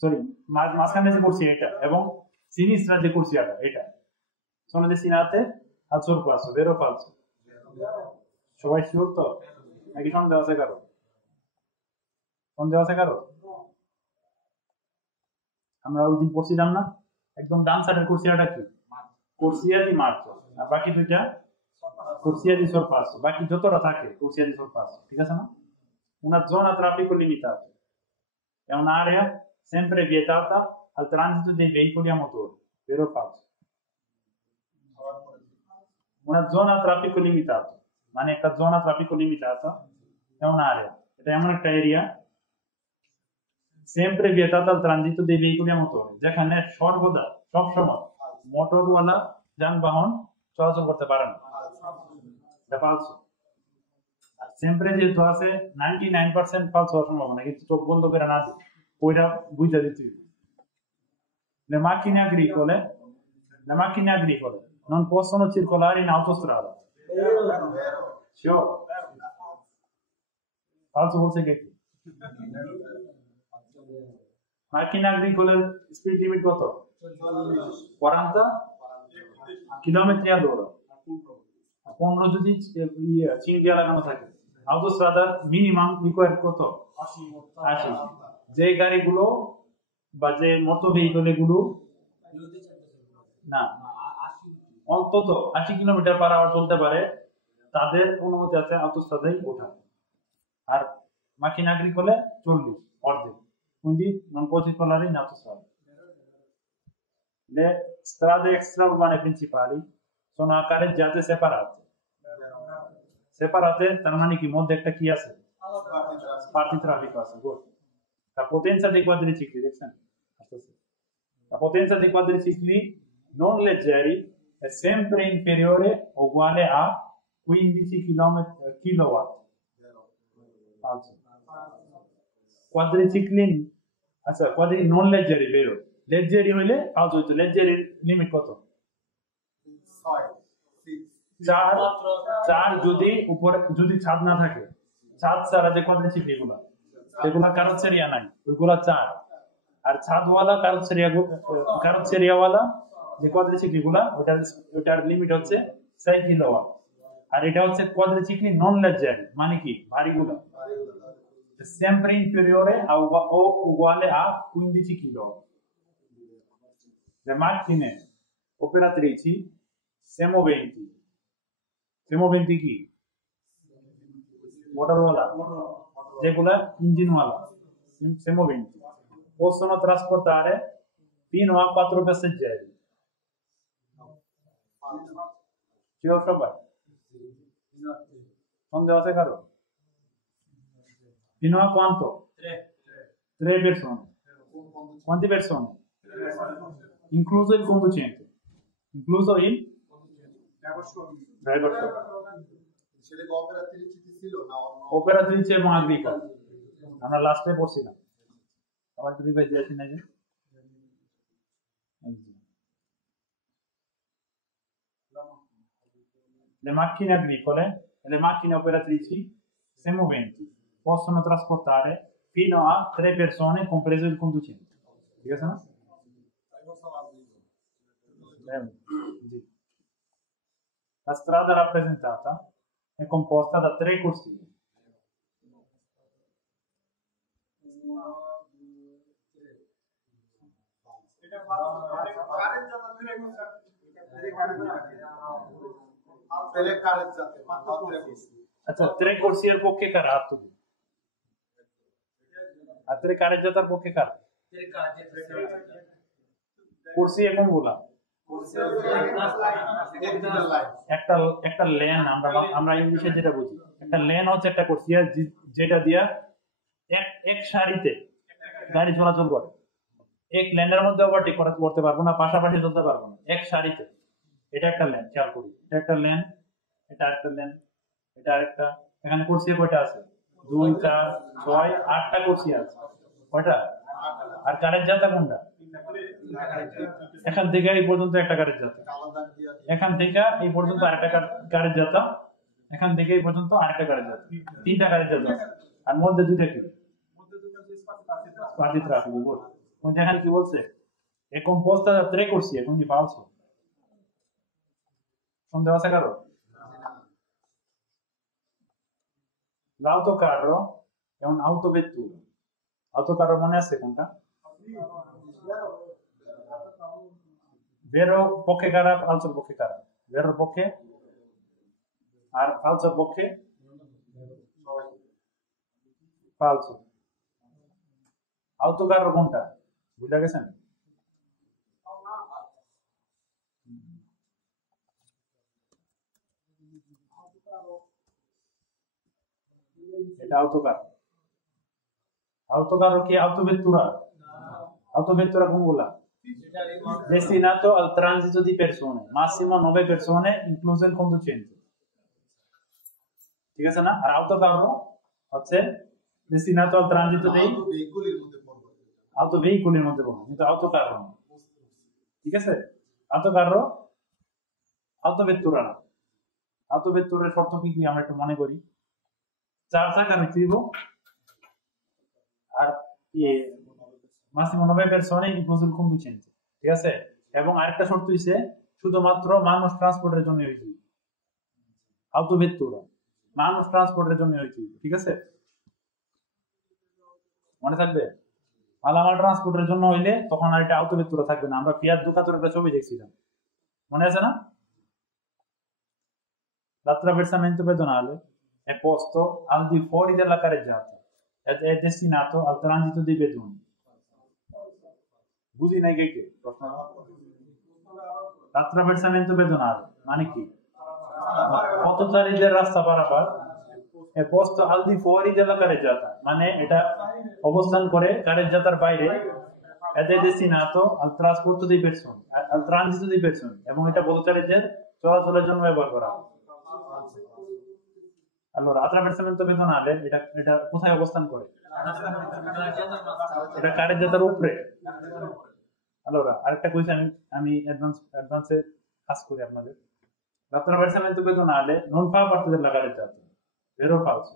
sorry মাঝখানে যে কোর্সিয়া এটা এবং সিনিস্ট্রা যে কোর্সিয়াটা এটা, sono destinate al sorpasso, vero o falso? সবাই শিওর তো নাকি সন্দেহ আছে কারো? সন্দেহ আছে কারো? আমরা ওই দিন পড়ছিলাম না, একদম ডান সাইডের কোর্সিয়াটা কি? কোর্সিয়া দি মার্চো, আর বাকি দুইটা corsia di sorpasso, বাকি যতটা থাকে corsia di sorpasso, ঠিক আছে না? Una zona a traffico limitato è un'area sempre vietata al transito dei veicoli a motore, vero o falso? Una zona a traffico limitato, মানে একটা zona a traffico limitata è un'area, এটা এমন একটা area sempre vietata al transito dei veicoli a motore, যেখানে সর্বদা সবসময় মোটরওয়ালা যানবাহন চলাচল করতে পারে না, এটা falso. sempre যেহেতু আছে 99% falso হওয়ার সম্ভাবনা, কিন্তু চোখ বন্ধ করে না দিই ওইটা বুঝা দিতে হবে। le macchine agricole non possono circolare in autostrada, sure, falso বলছে কে? macchine agricole speed limit কত? 40 কিলোমিটার all'ora, 15 যদি চিংড়িয়া লাগানো থাকে। autostrada মিনিমাম রিকোয়ার কত? 80। যে গাড়িগুলো বা যে মোটর ভেহিকল গুলো না অন্তত 80 কিলোমিটার পার আওয়ার চলতে পারে, তাদের অনুমতি আছে autostradaয় ওঠা। আর macchina agricole 40, অর্ধেক, quindi non può circolare in autostrada. Le strade extraurbane principali sono a careggiate separate, তার মানে কি মধ্যে একটা কি আছে? পার্টি ট্রাফিক আছে। Good. La potenza dei quadricicli, দেখছেন? La potenza dei quadricicli non leggeri è sempre inferiore o uguale a 15 kilowatt. Falso. Quadricicli, আচ্ছা quadri non leggeri, vero? Leggeri হইলে falso হইতো। leggeri লিমিট কত? 4 যদি উপরে যদি ছাদ না থাকে, ছাদ ছাড়া যে quadricicli গুলা সেগুলা কারোসেরিয়া নাই, ওইগুলা 4। আর ছাদওয়ালা কারোসেরিয়াওয়ালা যে quadricicli গুলা ওটার লিমিট হচ্ছে 6 কিলোওয়াট। আর এটা হচ্ছে quadricicli non leggeri, মানে কি ভারী গুলা, sempre inferiore o uguale a 15 kilowatt. Le macchine operatrici semoventi কি? মোটরওয়ালা, যেগুলা ইঞ্জিনওয়ালা, semoventi possono trasportare fino a 4 passeggeri. Ciao সবাই, সন্দেহ আছে কারো? Fino a quanto? 3 persone. Quante persone? Incluso il conducente. Incluso il driver. Operatrice এবং agricole. আমরা লাস্টে পড়ছিলাম। আবার একটু রিভাইজ দিয়ে আসি না যে। Le macchine agricole e le macchine operatrici semoventi possono trasportare fino a 3 persone, compreso il conducente. ঠিক আছে না? Sì. La strada rappresentata è composta da 3 corsie. আচ্ছা 3 কোর্সিয়ার পক্ষে কারা হাত তুলবে? আর 3 কারেজাতার পক্ষে কারা? কোর্সি এখন বলা একটা একটা লেন আমরা ইংলিশে যেটা বুঝি একটা লেন হচ্ছে একটা কোর্সিয়া যেটা দিয়া এক সারিতে গাড়ি চলাচল করে। এক লেনের মধ্যে ওভারটেক করতে পারবো না, পাশাপাশি চলতে পারবো না, এক সারিতে। এটা একটা লেন, খেয়াল করি, এটা একটা লেন, এটা আরেকটা লেন, এটা আরেকটা। এখানে কোর্সিয়া কয়টা আছে? 2 4 6 8টা কোর্সিয়া আছে। কয়টা? আর কারের জাতা কোনটা? এখান থেকে এই পর্যন্ত একটা কারের জাতা, এখান থেকে এই পর্যন্ত আরেকটা কারের জাতা, এখান থেকে এই পর্যন্ত আরেকটা কারের জাতা, 3টা কারের জাতা। আর মধ্যে দুইটা কি? Sparti traffico, buono. Quindi anche chi vuol dire è composta da 3 corsie, quindi falso. Non devo sacarlo. L'autocarro è un'autovettura. Autocarro non è a seconda. Vero poche cara, falso poche cara. Vero poche? Falso poche? Falso. autocarro কোনটা বুঝা গেছেন? এটা autocarro. Autocarro che è autovettura? Autovettura কোনগুলা? Destinato al transito di persone, massimo 9 persone incluso il conducente. ঠিক আছে না? আর autocarro হচ্ছে destinato al transito dei autoveicoli মধ্যে পড়ে, কিন্তু autocarro না। ঠিক আছে? autocarro autovettura না। autovettura শর্ত কি কি আমরা একটু মনে করি। 4 চাকা হইব আর massimo 9 persone incluso il conducente। ঠিক আছে? এবং আরেকটা শর্ত হইছে শুধুমাত্র মানুষ ট্রান্সপোর্টের জন্য হইছে। autovettura মানুষ ট্রান্সপোর্টের জন্য হইছে। ঠিক আছে? মনে থাকবে? মালামাল ট্রান্সপোর্টের জন্য হইলে তখন আর এটা autovettura থাকবে না। আমরা Fiat Ducato একটা ছবি দেখছিলাম, মনে আছে না? L'attraversamento pedonale è posto al di fuori della carreggiata ed è destinato al transito dei pedoni. বুঝি নাই কে প্রশ্ন? L'attraversamento pedonale মানে কি? পথচারীদের রাস্তা পারাপার è posto al di fuori della carreggiata মানে এটা অবস্থান করে carreggiataর বাইরে ed è destinato al trasporto dei persone, al transito dei persone এবং এটা পথচারীদের চলাচলের জন্য ব্যবহার করা হয়। Allora, attraversamento pedonale এটা কোথায় অবস্থান করে? এটা carreggiataর উপরে। Allora, আরেকটা কোয়েশ্চেন আমি অ্যাডভান্সে কাজ করি আপনাদের। L'attraversamento pedonale non fa parte della carreggiata, vero o falso?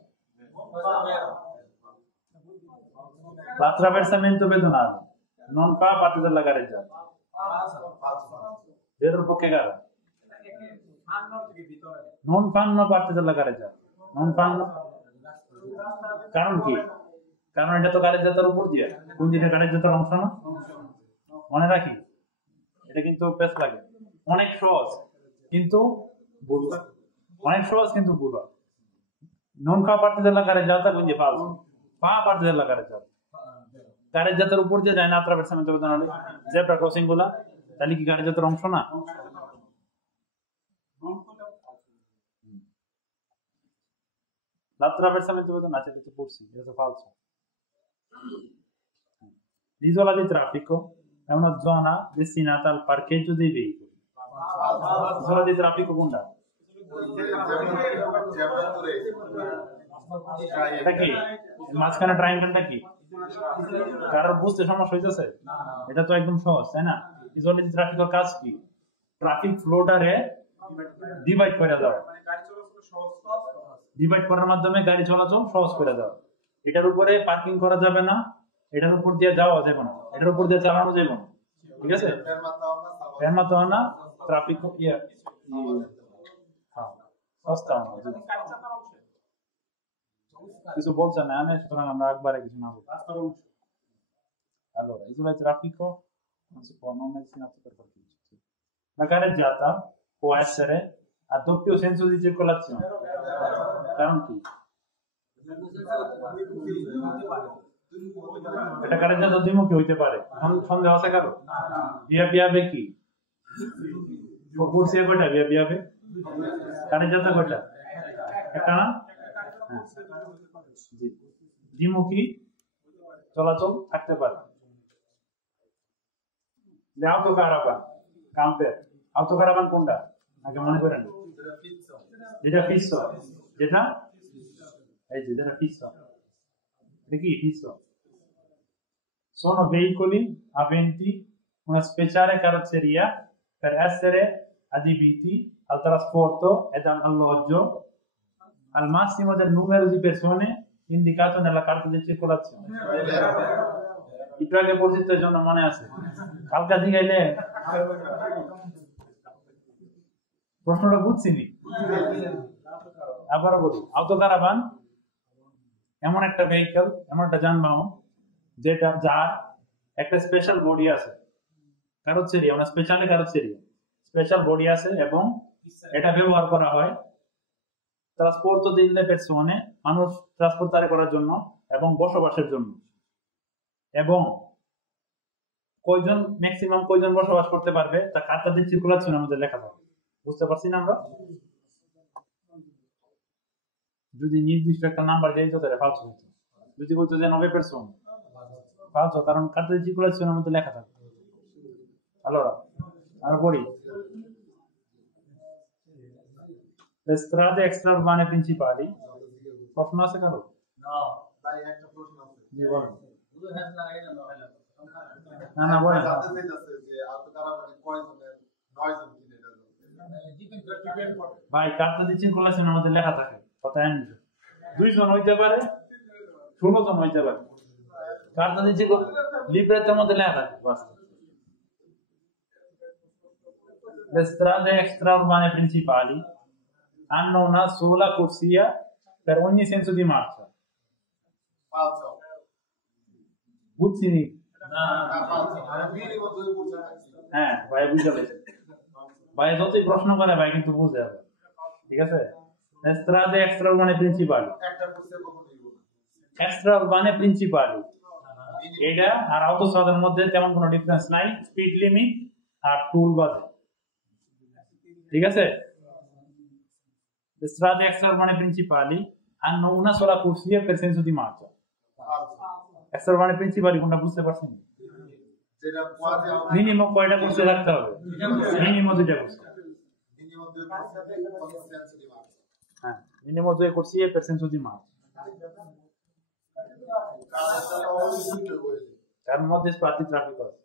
L'attraversamento pedonale non fa parte della carreggiata, vero o poche gara? Non fanno parte della carreggiata, non fanno, কারণ কি? কারণ এটা তো carreggiataর উপর দিয়ে, কোন দিকে carreggiataর অংশ না? মনে রাখি, এটা কিন্তু পেস লাগে। অনেক সহজ কিন্তু ভুল, অনেক সহজ কিন্তু ভুল। non fa parte della carreggiata quindi falso, fa parte della carreggiata। carreggiataর উপর দিয়ে যায় না attraversamento pedonale, zebra crossing গুলা, তাহলে কি carreggiataর অংশ না? L'attraversamento pedonale è detto pure sì, è detto falso. L'isola di traffico è una zona destinata al parcheggio dei veicoli. L'isola di traffico কোনটা? এটা কি? মাঝখানে ট্রায়াঙ্গেলটা কি? কারণ বুঝতে সমস্যা হইতেছে? এটা তো একদম সহজ, তাই না? ইজোলা দি ট্রাফিকের কাজ কি? ট্রাফিক ফ্লোটারে ডিভাইড করে দাও, ডিভাইড করার মাধ্যমে গাড়ি চলাচল সহজ করে দাও। এটার উপরে পার্কিং করা যাবে না, এটার উপর দিয়ে যাওয়া যাবে না, এটার উপর দিয়ে চালানো যাবে না। ঠিক আছে? ফেরমাতা না ট্রাফিক ইয়া হ্যাঁ সস্তা আমাদের কিছু বলছে না আমি সুতরাং আমরা একবারে কিছু না বলি allora isola di traffico non si può non menzionare per partito la gareggiata può essere a doppio senso di circolazione কারণ এটা গাড়িজাত দ্বিমুখী হইতে পারে সন্দেহ আছে কারো বিয়াবে কি কুরসি কয়টা বিয়াবে গাড়িজাত কয়টা একটা না জি দ্বিমুখী চলাচল থাকতে পারে যে autocaravan কাম্পের autocaravan কোনটা আগে মনে করেন যেটা ফিক্স যেটা এই যে যেটা ফিক্স দেখি fix sono veicoli aventi una speciale carrozzeria per essere adibiti al trasporto ed all'alloggio al massimo del numero di persone indicato nella carta di circolazione. একটু আগে পরিচিতের জন্য মনে আছে কালকা জিগাইলে প্রশ্নটা বুঝছিনি আবারও বলি autocaravan এমন একটা ভেহিকল এমন একটা যানবাহন যেটা যার একটা স্পেশাল বডি আছে কারোসেরিয়া মানে স্পেশাল বডি আছে এবং এটা ব্যবহার করা হয় ট্রান্সপোর্ট delle persone মানুষ ট্রান্সপোর্ট করার জন্য এবং বসবাসের জন্য এবং কয়জন ম্যাক্সিমাম কয়জন বসবাস করতে পারবে তা কার্তা দি সার্কুলেশনের মধ্যে লেখা থাকে বুঝতে পারছি না আমরা যদি নির্দিষ্ট একটা নাম্বার দেই তো তাহলে ফালতু হইতো যদি বলতো যে 90 পার্সেন্ট ফালতু কারণ কার্তা দি সার্কুলেশনের মধ্যে লেখা থাকে allora আর পড়ি le strade extraurbane principali প্রশ্ন আছে কারো না ভাই একটা প্রশ্ন আছে জি বলেন না না বলেন জানতে চাইতেছে যে autocaravan কয়জনের 9 জন কিনে ডিপেন্ড করে ভাই কার্তা দি সার্কুলেশনের মধ্যে লেখা থাকে কথা জানেন 2 জন হইতে পারে 16 জন হইতে পারে কার্তা দি লিব্রেতের মধ্যে লেখা থাকে বাস le strade extraurbane principali hanno una sola corsia per ogni senso di marcia. Falso. বুঝছিনি না falso. আর মিনিমাম 2% আছে হ্যাঁ ভাই বুঝলে ভাই যতই প্রশ্ন করে ভাই কিন্তু বুঝে যাবে ঠিক আছে le strade extraurbane principali একটা কোর্সে কত নিব extraurbane principali এটা আর autostraদার মধ্যে তেমন কোনো ডিফারেন্স নাই স্পিড লিমিট আর টুল বাজে ঠিক আছে le strade extraurbane principali hanno una sola corsia per senso di marcia extraurbane principali কোনটা বুঝতে পারছেন যেটা কোয়াজে মিনিমাম কয়টা কোর্সে রাখতে হবে মিনিমাম দুইটা কোর্স মিনিমাম 2% সেন্স দিব হ্যাঁ মিনিমাম দুই corsie per senso di marcia তার মধ্যে স্পাতি ট্রাফিক আছে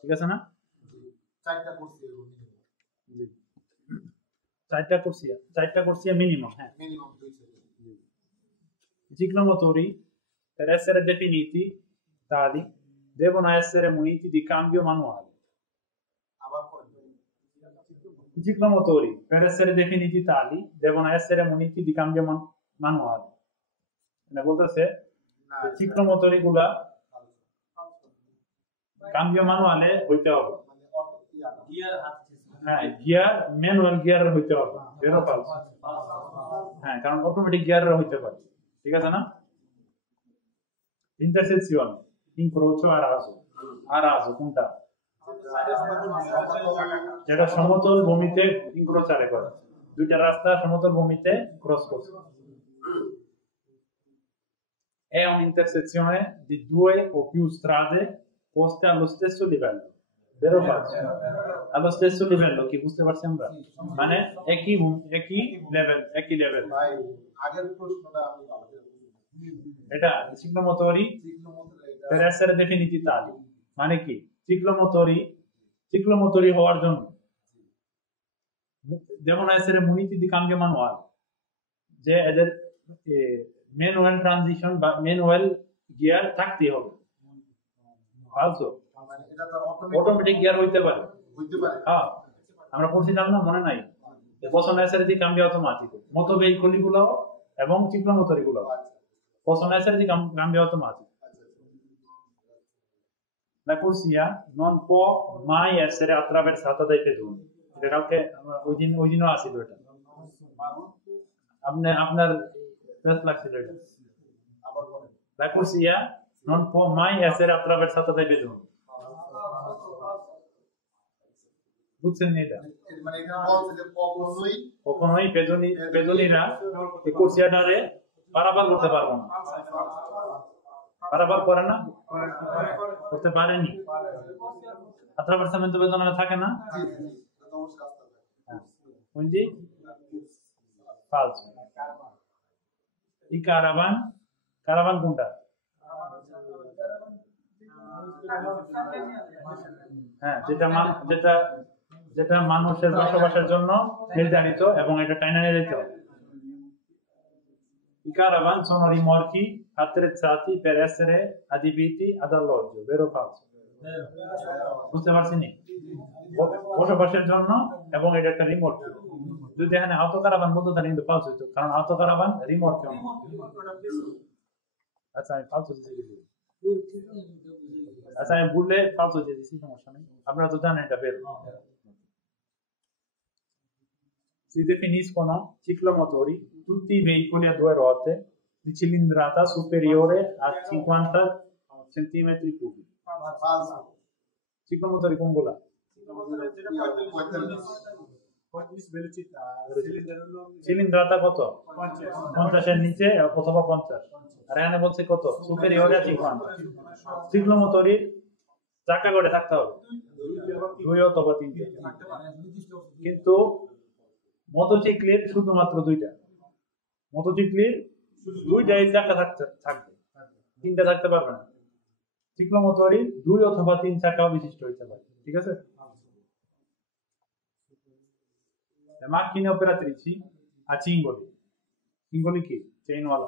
ঠিক আছে না চারটা কোর্সে জি চারটা corsia মিনিমাম হ্যাঁ minimum 2 I ciclomotori, per essere definiti tali, devono essere muniti di cambio manuale. I ciclomotori, per essere definiti tali, devono essere muniti di cambio manuale. Ne বলতে আছে ciclomotori গুলা cambio manuale হইতে হবে হ্যাঁ gear manual gear হইতে হবে এরও ফালতু হ্যাঁ কারণ অটোমেটিক গিয়ার হইতে পারে ঠিক আছে না intersezione incrocio a raso কোনটা যেটা সমতল ভূমিতে ইনক্রোচারে করে দুইটা রাস্তা সমতল ভূমিতে ক্রস করছে è un'intersezione di due o più strade poste allo stesso livello vero o falso allo stesso livello কি বুঝতে পারছেন আমরা মানে একই লেভেল ভাই আগের প্রশ্নটা আমি এটা ciclomotori per essere definiti tali মানে কি ciclomotori হওয়ার জন্য devono essere muniti di cambio manuale যে এদের ম্যানুয়াল ট্রানজিশন বা ম্যানুয়াল গিয়ার থাকতে হবে ফালতু এটা তো অটোমেটিক গিয়ার হইতে পারে বুঝতে পারি হ্যাঁ আমরা পড়ছিলাম না মনে নাই possono essere di cambio automatico moto veicoli গুলো এবং ciclomotori গুলো possono essere di cambio automatico la corsia non può mai essere attraversata dai pedoni এটা কালকে ওই দিনও আসিল এটা আপনার প্রেস লাগছিল এটা la corsia non può mai essere attraversata dai pedoni বুঝছেন এটা মানে এটা বলছে যে কখনোই পেদনিরা এই কোর্সিয়াটারে পারাপার করতে পারবো না পারাপার করে না করতে পারেনি attraversamento pedonale থাকে না quindi falso i caravan কোনটা হ্যাঁ যেটা মানুষের বসবাসের জন্য নির্ধারিত এবং এটা টাইনা নির্ধারিত I caravan sono rimorchi attrezzati per essere adibiti ad alloggio, vero o falso? বুঝতে পারছেন বসবাসের জন্য এবং এটা একটা রিমোর্কি যদি এখানে আউটো কারাভান বলতো তাহলে কিন্তু ফালস হইতো কারণ আউটো কারাভান রিমোর্কি আচ্ছা আমি ফালস দিয়েছি আচ্ছা আমি বললে ফালস দিয়ে দিচ্ছি সমস্যা নেই আপনারা তো জানেন এটা বের Si definiscono ciclomotori tutti i veicoli a due ruote di cilindrata superiore a 50 cm3. Ciclomotori কোনগুলা? cilindrata কত? 50 এর নিচে অথবা 50 আর এখানে বলছে কত? superiore a 50 ciclomotori চাকা করে থাকতে হবে 2 অথবা 3 কিন্তু মোটরসাইকেলের শুধুমাত্র 2টা মোটরসাইকেলের 2টাই চাকা থাকবে 3টা থাকতে পারবে না ciclomotori 2 অথবা 3 চাকা বিশিষ্ট হতে পারে ঠিক আছে Le macchine operatrici a cingoli chi? Chainwala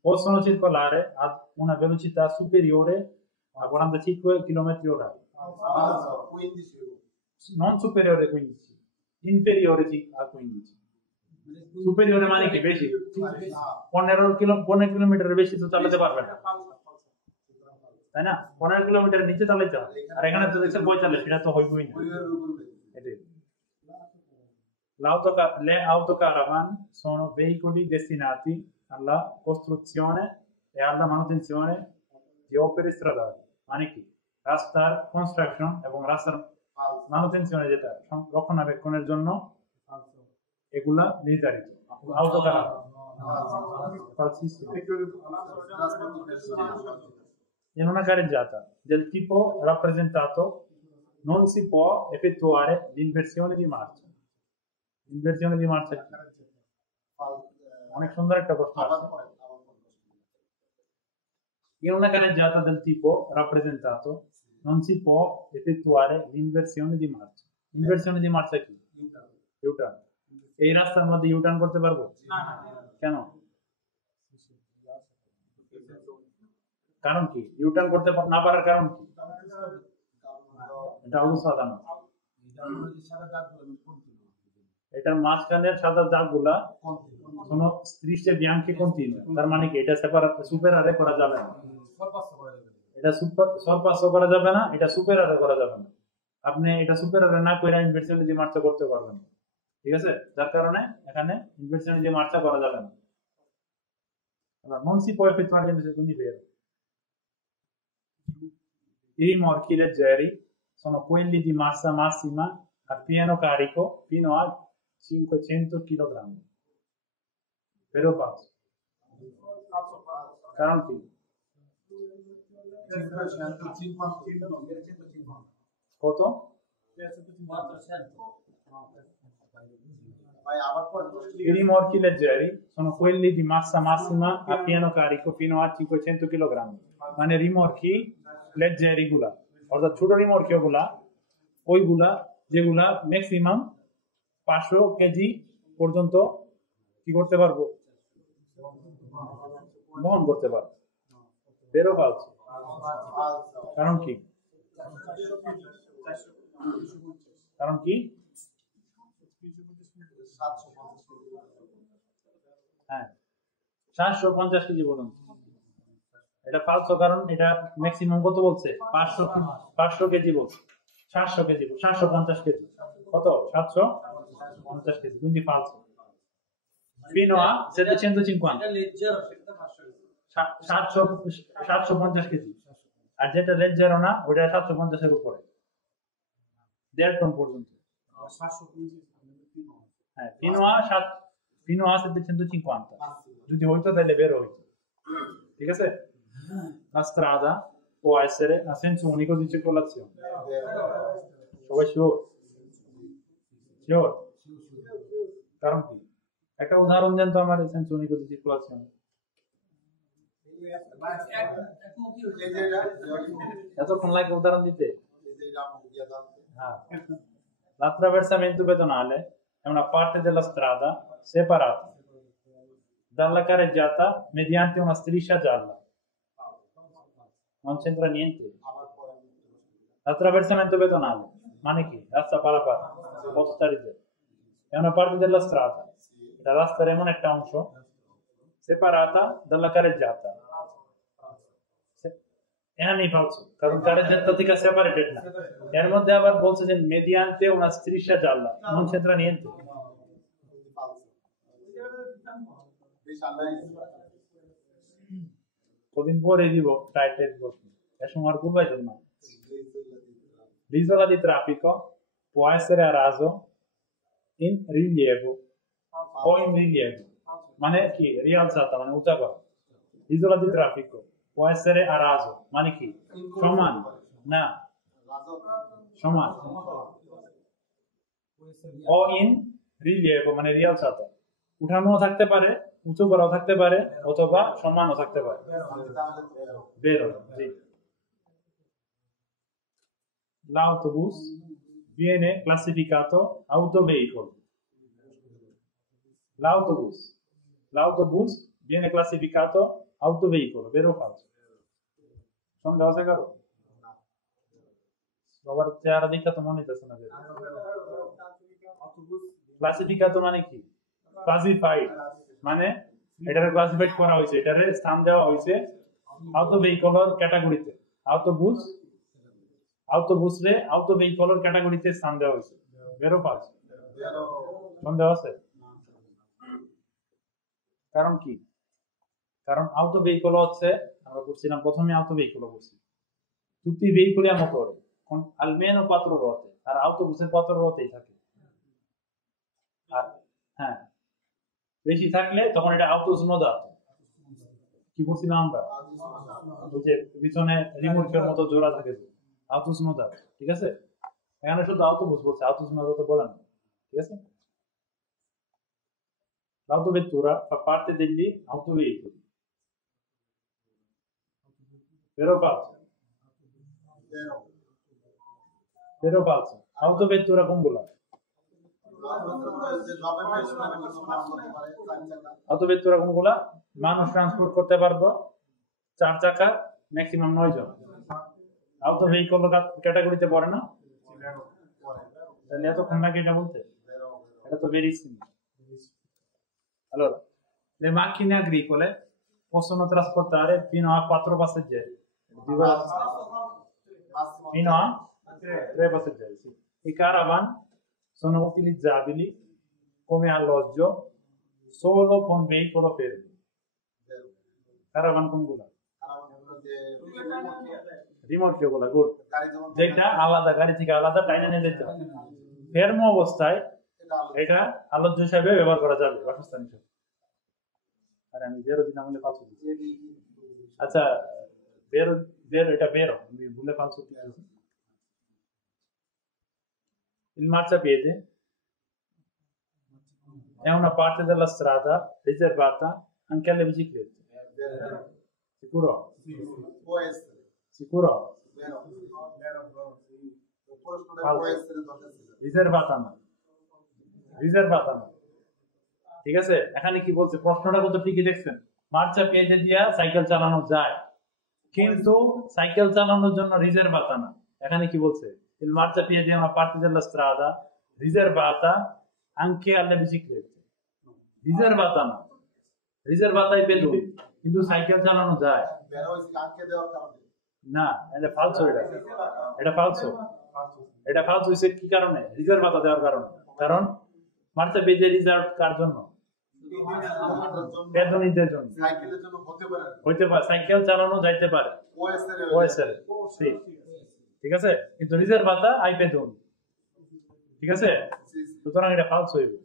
possono circolare ad una velocità superiore a 45 km/h non superiore a 15 inferiore a 15 superiore মানে কি বেশি 15 কিলোমিটার বেশি তো চালাতে পারবে না তাই না 15 কিলোমিটারের নিচে চালাতে হবে আর এখানে তো দেখছেন 45 এটা তো হইবই না এটাই Le autocaravan sono veicoli destinati alla costruzione e alla manutenzione di opere stradali মানে কি রাস্তার কনস্ট্রাকশন এবং রাস্তার manutenzione যেটা রক্ষণাবেক্ষণের জন্য এগুলা নির্ধারিত autocaravan falsissimo in una carreggiata del tipo rappresentato non si può effettuare l'inversione di marcia অনেক সুন্দর একটা প্রশ্ন in una carreggiata del tipo rappresentato non si può effettuare l'inversione di marcia inversione di marcia কি U-turn এই রাস্তার মধ্যে U-turn করতে পারবো না কেন কারণ কি U-turn করতে না পারার কারণ কি এটা অবসাধারণ এটার মাঝখানের সাদা দাগগুলা sono strisce bianche continue তার মানে কি এটা সুপারআরে করা যাবে না এটা সরপাসও করা যাবে না এটা সুপারআরে করা যাবে না আপনি এটা সুপারআরে না কইরা ইনভার্সন দিয়ে মার্চা করতে পারবেন না ঠিক আছে যার কারণে এখানে ইনভার্সন দিয়ে মার্চা করা যাবে না allora non si può effettuare l'inversione quindi vero i rimorchi leggeri sono quelli di massa massima a pieno carico fino a 500 kg vero o falso কারণ কি কত I rimorchi leggeri sono quelli di massa massima a pieno carico fino a 500 kg মানে রিমর্কি leggeri গুলা অর্থাৎ ছোট রিমর্কি গুলা ওইগুলা যেগুলা ম্যাক্সিমাম 500 কেজি পর্যন্ত কি করতে পারবো বহন করতে পারবো বেরো ফালস কারণ কি কারণ কি? 750 হ্যাঁ 750 কেজি বলুন, এটা ফালসো কারণ এটা ম্যাক্সিমাম কত বলছে? 500 কেজি বলছে। 700 কেজি 750 কেজি কত? 750 KG, quindi falso. Fino a 750 750 KG, আর যেটা লেজ্জারো না ওটা 750 এর উপরে, 1.5 টন পর্যন্ত। হ্যাঁ fino a 750 যদি হইতো তাহলে বের হইতো, ঠিক আছে? La strada può essere a senso unico di circolazione. সবাই শিওর? শিওর? কারণ কি? একটা উদাহরণ দেন তো আমার সেন্স unico di circolazione। এতক্ষণ লাগে উদাহরণ দিতে? L'attraversamento pedonale è una parte della strada separata dalla carreggiata mediante una striscia gialla. Non c'entra niente. L'attraversamento pedonale মানে কি? রাস্তা পারাপার, পথচারীদের। È una parte della strada, la রাস্তার এমন একটা অংশ, separata dalla carreggiata। এখানে falso, কারণ carreggiata থেকে separated না। এর মধ্যে আবার বলছে যে mediante una striscia gialla, non c'entra niente। কদিন পরে দিব টাইটেল প্রশ্ন, এ সময় আর ভুলবাইতেন না। L'isola di traffico può essere a raso, in rilievo o in rilievo মানে কি? rialzata মানে উঁচা করা। L'isola di traffico può essere a raso মানে কি? সমান না, সমান। o in rilievo মানে rialzata, উঠানো থাকতে পারে, উঁচু করাও থাকতে পারে, অথবা সমানও থাকতে পারে। বেরো জি। L'autobus viene classificato autoveicolo. L'autobus viene classificato autoveicolo, vero o falso? সন্দেহ আছে কারো? সবার চেহারা দেখা তো মনে হইতেছে না। ক্লাসিফিকাতো মানে কি? ক্লাসিফাইড মানে এটারে ক্লাসিফাইড করা হয়েছে, এটারে স্থান দেওয়া হয়েছে autovehicolor ক্যাটাগরিতে। autobusরে autovehicolor ক্যাটাগরিতে স্থান দেওয়া হয়েছে, vero o falso? সন্দেহ আছে? কারণ কি? কারণ autoveicolo হচ্ছে, আমরা পড়ছিলাম প্রথমে autoveicolo পড়ছি, tutti i veicoli a motore con almeno 4 ruote, আর autobusের 4 ruoteই থাকে। আর হ্যাঁ বেশি থাকলে তখন এটা autosnodato। কি বলছিলাম আমরা? ওই যে পিছনে রিমোটের মতো জোড়া থাকে, autosnodato, ঠিক আছে? এখানে শুধু autobus বলছে, autosnodato বলে না, ঠিক আছে? L'autovettura fa parte degli autoveicoli, vero o falso? Vero o falso? Autovettura কোনগুলা? autovettura কোনগুলা? মানুষ ট্রান্সপোর্ট করতে পারবো 4 চাকা, ম্যাক্সিমাম 9 জন। autoveicolo ক্যাটাগরিতে পড়ে না? তাহলে এতক্ষণ নাকি এটা বলতে? এটা তো very simple. Allora, le macchine agricole possono trasportare fino a 4 passeggeri. Fino a 3 passeggeri, sì. I caravan sono utilizzabili come alloggio solo con veicolo fermo. Caravan কোনগুলা? রিমোটকে বলা, গুড। যেটা আলাদা, গাড়ি থেকে আলাদা টাইনে নিয়ে যেতে হবে। ফেরমো অবস্থায় এটা আলোচ্য হিসাবে ব্যবহার করা যাবে, বাসস্থান হিসাবে। আরে আমি বেরো দিন আমলে পাচ্ছি। আচ্ছা এটা বেরো, আমি ভুলে পাচ্ছি। Il marciapiede è una parte della strada riservata anche alle biciclette. Sicuro? Può essere. Sicuro? Può essere riservata না, ঠিক আছে? এখানে কি বলছে? প্রশ্নটা কত ঠিকই দেখছেন? মার্চা পেজে দিয়া সাইকেল চালানো যায়, কিন্তু সাইকেল চালানোর জন্য রিজার্ভাতা না। এখানে কি বলছে? il marciapiede è una parte della strada riservata anche alle biciclette. Riservata না, riservata ai pedoni, কিন্তু সাইকেল চালানো যায় বের হইছে আঙ্কে দেওয়ার কারণে না, এটা ফালসো, এটা ফালসো, এটা ফালসো হইছে কি কারণে? রিজার্ভাতা দেওয়ার কারণে। কারণ মার্চাপিede রিজার্ভ কার জন্য? পেদনীদের জন্য। সাইকেলের জন্য হইতে পারে, সাইকেল চালানো যাইতে পারে ওএসএর, ঠিক আছে, কিন্তু রিজার্ভাতা আই পেদoni, ঠিক আছে, সুতরাং এটা ফালসো হইবে।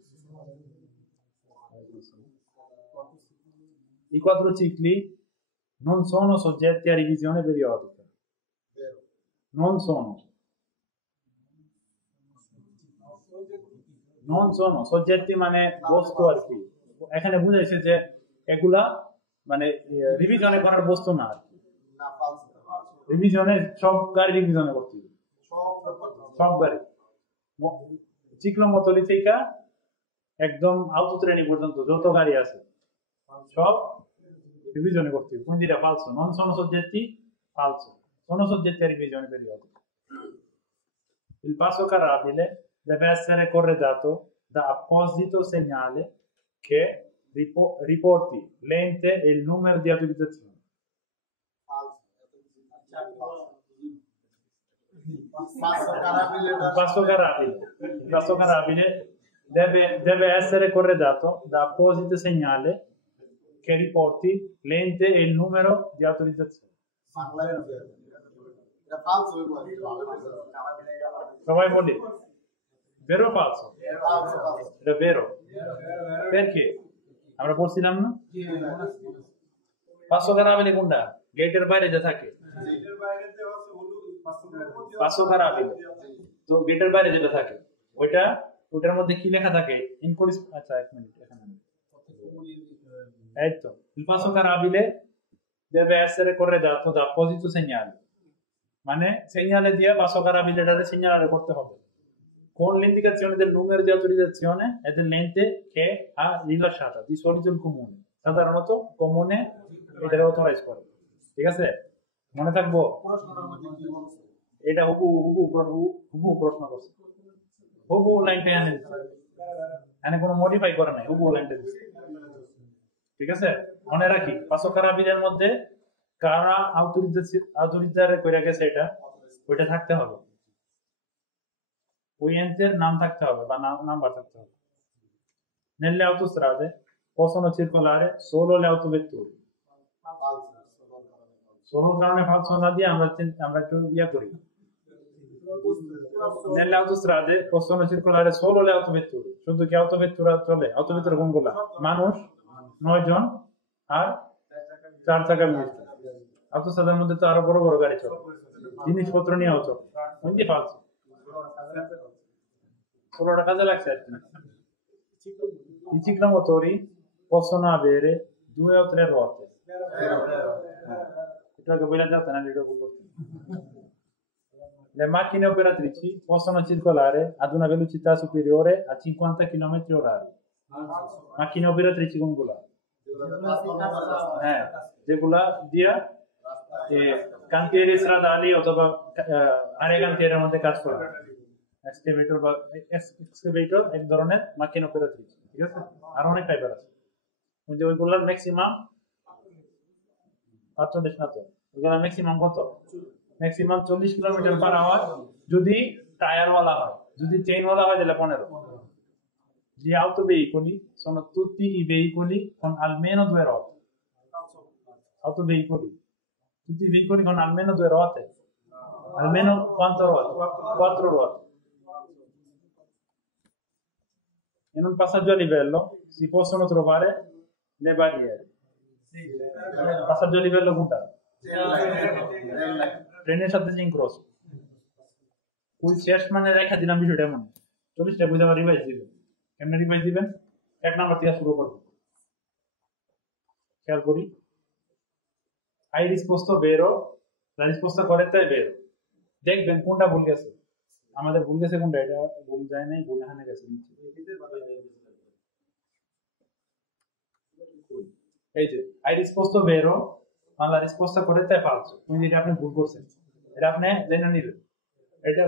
I quadricicli non sono soggetti a revisione periodica. Non sono soggetti মানে বস্তু আর কি, এখানে বুঝাইছে যে এগুলা মানে রিভিশনে করার বস্তু না আর কি। না ফালসো রিভিশনে সব গাড়ি রিভিশনে করতে হবে, সব গাড়ি চিক্লোমোতলি থেকে একদম আউটোট্রেনি পর্যন্ত যত গাড়ি আছে সব revisione cortiva, quindi era falso, non sono soggetti falso, sono soggetti a revisione periodica. Il passo carabile deve essere corredato da apposito segnale che riporti l'ente e il numero di autorizzazione. Il passo carabile deve essere corredato da apposito segnale che riporti l'ente e il numero di autorizzazione. Provai a dire, vero o falso? È vero. Perché? আমরা বলছিলাম না পাঁচশো খারাপিলে কোনটা গেটের বাইরে যে থাকে, পাঁচশো খারাপিলে তো গেটের বাইরে যেটা থাকে ওইটার মধ্যে কি লেখা থাকে? ইনকোরিস, আচ্ছা এক মিনিট, এখানে ecco, il passo carabile deve essere corredato da apposito segnale, মানে segnale দিয়ে passo carabile segnalare করতে হবে con l'indicazione del numero di autorizzazione e dell'ente che ha rilasciata, di solito il comune, সাধারণত comune এটা authorize করে, ঠিক আছে, মনে থাকবো। এটা হুবহু প্রশ্ন করছে, হুবহু লাইনটা এনে দিচ্ছে, এখানে কোনো মডিফাই করে নাই, হুবহু লাইনটা দিচ্ছে, ঠিক আছে। মনে রাখি পাঁচশো খারাপিলের মধ্যে কারা আউটোরিজারে করে গেছে এটা ওইটা থাকতে হবে, ওই এন্টের নাম থাকতে হবে বা নাম্বার থাকতে হবে। Nelle autostrade possono circolare solo le autovetture, solo কারণে falso না দিয়ে আমরা একটু ইয়া করি। Nelle autostrade possono circolare solo le autovetture, শুধু কি autovettura চলে? autovettura কোনগুলা? মানুষ 9 জন আর 4 চাকা বিশিষ্ট। autostradeর মধ্যে তো আরো বড় বড় গাড়ি চলে, জিনিসপত্র নিয়েও চলে, কোনটি falso? 16টা কাজে লাগছে আর কি। I ciclomotori possono avere 2 o 3 ruote. Che voi l'avete nel video. Le macchine operatrici possono circolare ad una velocità superiore a 50 km/h. Macchine operatrici con gula. যেগুলা দিয়া কান্তিয়ের stradali অথবা আরে কান্তিয়ের মধ্যে কাজ করে। এক্সকেভেটর বা এক্সকেভেটর এক ধরনের মাকিন অপারেটর, ঠিক আছে, আর অনেক টাইপের আছে, কিন্তু ওইগুলোর ম্যাক্সিমাম 45 না, তো ওইগুলোর ম্যাক্সিমাম কত? ম্যাক্সিমাম 40 km/h যদি টায়ারওয়ালা হয়, যদি চেইনওয়ালা হয় তাহলে 15। Gli autoveicoli sono tutti i veicoli con almeno 2 ruote. Autoveicoli, tutti i veicoli con almeno 2 ruote. Almeno quante ruote? 4 ruote. In un passaggio a livello si possono trovare le barriere. Passaggio a livello puntato. ট্রেনের সাথে যে cross ওই শেষ মানে রেখা দিলাম বিষয়টা এমন 40টা বুঝে আবার রিভাইজ দিবেন। কেমনে রিভাইজ দিবেন? 1 নাম্বার থেকে শুরু করব। খেয়াল করি, hai risposto vero, la risposta corretta è vero, দেখবেন কোনটা ভুল গেছে, আমাদের ভুল গেছে কোনটা, এটা ভুল যায় নাই, ভুল এখানে গেছে। এই যে hai risposto vero ma la risposta corretta è falso, quindi এটা আপনি ভুল করছেন, এটা আপনি জেনে নিলেন। এটা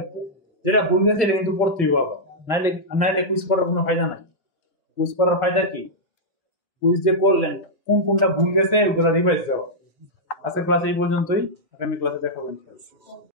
যেটা ভুল গেছে এটা কিন্তু পড়তেই হবে, নাইলে নাইলে কুইজ করার কোনো ফায়দা নাই। কুইজ করার ফায়দা কি? কুইজ যে করলেন কোন কোনটা ভুল গেছে ওগুলো রিভাইজ দেওয়া। আজকের ক্লাস এই পর্যন্তই, আগামী ক্লাসে দেখাবো ইনশাআল্লাহ।